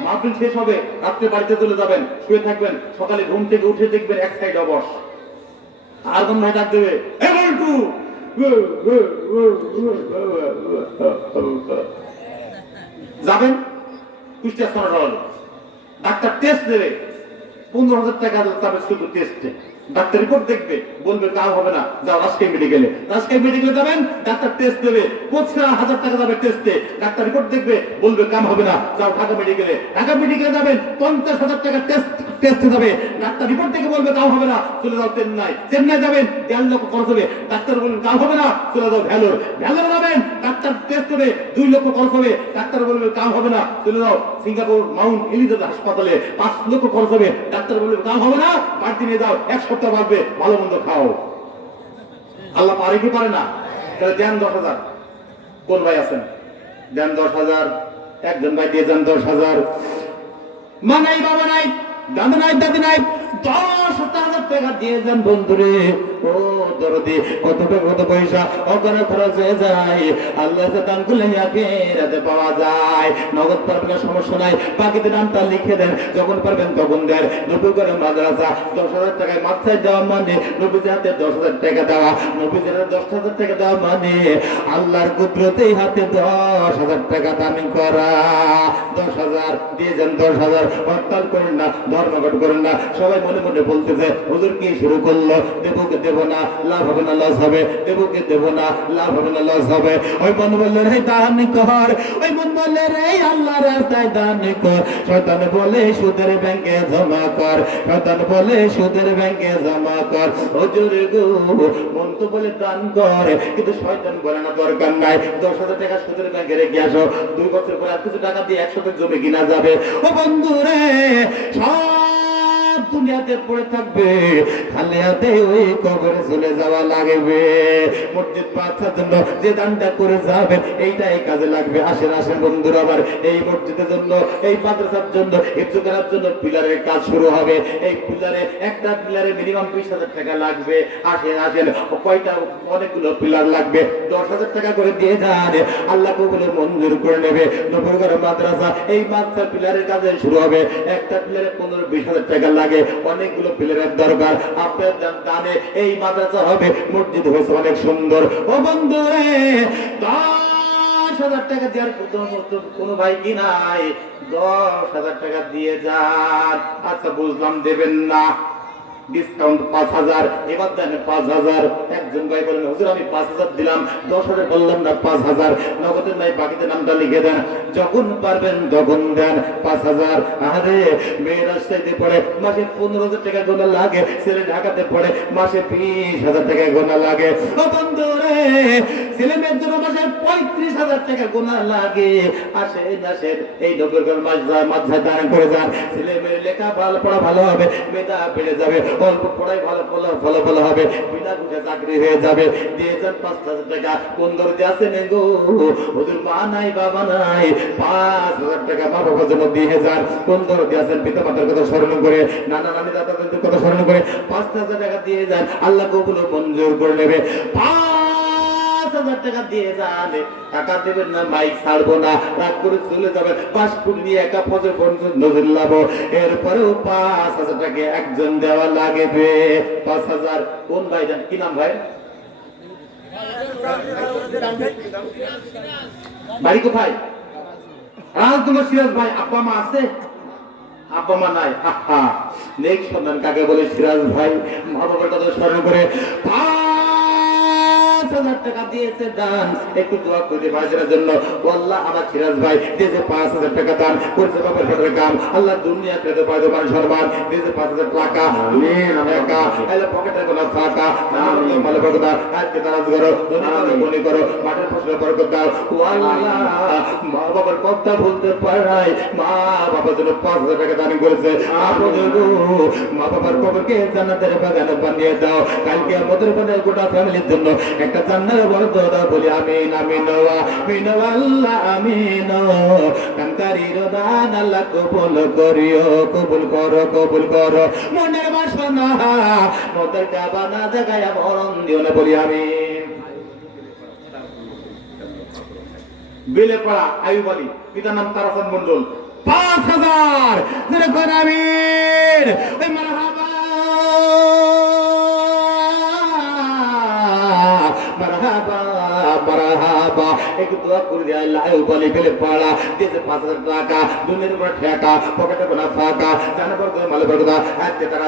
মাহফিল শেষ হবে, রাত্রে বাড়িতে চলে যাবেন, শুয়ে থাকবেন, সকালে ঘুম থেকে উঠে দেখবেন এক সাইড অবশ, আর কোন ভাই ডাক দেবে, যাবেন কুষ্টিয়া সরাসরি, ডাক্তার টেস্ট দেবে, 15,000 টাকা তবে শুধু টেস্টে, ডাক্তার রিপোর্ট দেখবে, বলবে কাজ হবে না, যাও রাজশাহী মেডিকেলে, রাজশাহী মেডিকেলে যাবেন, ডাক্তার টেস্ট দেবে, 25,000 টাকা যাবে টেস্টে, ডাক্তার রিপোর্ট দেখবে, বলবে কাম হবে না, যাও ঢাকা মেডিকেলে, ঢাকা মেডিকেলে যাবেন, 50,000 টাকা টেস্ট যাবে, ডাক্তার রিপোর্ট দেখে বলবে কাম হবে না, চলে যাও চেন্নাই, চেন্নাই যাবেন, 1.5 লক্ষ খরচ হবে, ডাক্তার বলবেন কাম হবে না, চলে যাও ভ্যালোর, ভ্যালোরে যাবেন, ডাক্তার টেস্ট হবে, 2 লক্ষ খরচ হবে, ডাক্তার বলবে কাম হবে না, চলে যাও সিঙ্গাপুর মাউন্ট এলিজাবেথ হাসপাতালে, 5 লক্ষ খরচ হবে, ডাক্তার বলবে কাম হবে না, বাড়তি নিয়ে যাও, 1 সপ্তাহ বাঁচবে, ভালো মন্দ খাও। আল্লাহ পারে কি পারে না? তাহলে দেন 10,000। কোন ভাই আছেন দেন 10,000? একজন ভাই দিয়ে যান 10,000। মা নাই বাবা নাই, দাদা নাই দাদি নাই, 10,000 টাকা দিয়ে যান বন্ধুরে। ও দরদি, কত টাকা কত পয়সা অকারে খরচ হয়ে যায়, আল্লাহ দান করলে আখিরাতে পাওয়া যায়। নগদ পারবেন না সমস্যা নাই, বাকিতে নামটা লিখে দেন, যখন পারবেন তখন দেন। নবীগড় মাদ্রাসা 10,000 টাকায় মাথায় দেওয়া মানে, নবীর হাতে 10,000 টাকা দেওয়া, নবীর হাতে 10,000 টাকা দেওয়া মানে আল্লাহর কুদরতেই হাতে 10,000 টাকা দান করা। 10,000 দিয়ে যান, 10,000। হরতাল করেন না, ধর্মঘট করেন না। সবাই মনে মনে বলতেছে হুজুর কি শুরু করলো, দেবকে দেব না, লাভ হবে না লস হবে, দেবকে দেব না, লাভ হবে না লস হবে। ওই মন বললে রে দান কর, ওই মন বললে রে আল্লাহর রাস্তায় দান কর। শয়তান বলে সুদের ব্যাংকে জমা কর, শয়তান বলে সুদের ব্যাংকে জমা কর। হুজুর গো, মন তো বলে দান কর, কিন্তু শয়তান বলে না দরকার নাই, 10,000 টাকা সুদের ব্যাংকে রেখে আসো, 2 বছর পরে আর কিছু টাকা দিয়ে 100 জমি কিনা যাবে। ও বন্ধু রে, সব দুনিয়াতে পড়ে থাকবে, খালি হাতে ওই কবরে চলে যাওয়া লাগবে। মসজিদ বাঁচার জন্য যে দানটা করে যাবেন, এইটাই কাজে লাগবে। আসেন আসেন বন্ধুরা, আবার এই মসজিদের জন্য, এই মাদ্রাসার জন্য, হিফজ করার জন্য পিলারের কাজ শুরু হবে। এই পিলারে, একটা পিলারে মিনিমাম 20,000 টাকা লাগবে। আসেন আসেন, কয়টা, অনেকগুলো পিলার লাগবে, 10,000 টাকা করে দিয়ে যান, আল্লাহ কবুলে মঞ্জুর করে নেবে। নবীগড় মাদ্রাসা, এই মাদ্রাসা পিলারের কাজে শুরু হবে। একটা পিলারে 15-20,000 টাকা লাগে, অনেকগুলো পিলারের দরকার। আপনার দানে এই মাদ্রাসা হবে, মসজিদ হয়েছে অনেক সুন্দর। ও বন্ধু রে, 10,000 টাকা দেওয়ার কোনো ভাই কি নাই? 10,000 টাকা দিয়ে যান। আচ্ছা বুঝলাম, দেবেন না, ডিসকাউন্ট 5,000, এবার দেন 5,000। একজন ভাই বলেন হুজুর আমি 5,000 দিলাম, 10,000 বললাম না, 5,000 নগদের নাই, বাকিতে নামটা লিখে দেন, যখন পারবেন তখন দেন 5,000। আরে মেয়েরা সাইডে পড়ে মাসে 15,000 টাকা গোনা লাগে, ছেলে ঢাকাতে পড়ে মাসে 20,000 টাকা গোনা লাগে। ও বন্ধু রে, ছেলে মেয়ের জন্য মাসে 35,000 টাকা গোনা লাগে। আসেন আসেন, এই নবীগড় মাদ্রাসায় দান করে যান, ছেলে মেয়ের লেখা ভালো, পড়া ভালো হবে, মেধা বেড়ে যাবে, অল্প পড়াই ভালো ভালো হবে, বিনা বুঝে চাকরি হয়ে যাবে। দিয়ে যান 5,000 টাকা। কোন দরজা আছেন গো, ওদের মা নাই বাবা নাই, 5,000 টাকা মা বাবার জন্য দিয়ে যান। কোন ধরো দিয়েছেন পিতা মাতার কথা স্মরণ করে, নানা নানি দাদাদের কথা স্মরণ করে 5,000 টাকা দিয়ে যান, আল্লাহ কবুল ও মঞ্জুর করে নেবে। 5,000 টাকা দিয়ে যান, টাকা দেবেন না মাইক ছাড়বো না, রাগ করে চলে যাবেন, 5 ফুট নিয়ে একা ফজর পর্যন্ত নজর লাভো। এরপরেও 5,000 টাকা একজন দেওয়া লাগবে। 5,000 কোন ভাই জান, কি নাম ভাই, বাড়ি কোথায়? রাজদুল্লাহ সিরাজ ভাই। আব্বা মা আছে? আব্বা মা নাই। আহা, নেক সন্তান কাকে বলে? সিরাজ ভাই মা বাবার কথা স্মরণ করে 5,000 টাকা দিয়েছে দান। একটু দোয়া করে ভাইদের জন্য। আল্লাহ আমার সিরাজ ভাই দিয়েছে 5,000 টাকা দান করেছে, বাবার ঘরের কাম, আল্লাহ দুনিয়া পেতে পায় মান সম্মান দিয়েছে। 5,000 টাকা টাকা আল্লাহ পকেটের কোনো ফাঁকা মালে বরকত দাও, আজকে তারাজ করো, মনে করো, মাঠের ফসলে বরকত দাও। আল্লাহ মা বাবার কথা বলতে পারাই মা বাবার জন্য 5,000 টাকা দান করেছে। মা বাবার কবরকে জান্নাতের বাগানে বানিয়ে দাও। কালকে আমাদের গোটা ফ্যামিলির জন্য একটা জান্নাতের বরকত দাও। বলি আমিন আমিন আমিন আল্লাহ আমিন। কান্তারির দান আল্লাহ কবুল করিও, কবুল করো, কবুল করো। মনের বাসনা মোদের জাবানা জায়গায় মরণ দিও না, বলি আমিন। বেলে পড়া আয়ুব আলী, পিতার নাম তারাসান মন্ডল। 5,000 যেটা করে আমিন। ওই মারহাবা মারহাবা মারহাবা। একটু দোয়া করে দিয়ে আল্লাহ আয়ুব আলী বেলে পড়া দিয়েছে 5,000 টাকা, দুনিয়ার উপর ঠেকা, পকেটে কোনো ফাঁকা, জানা বরকত মালে বরকত, আজকে তারা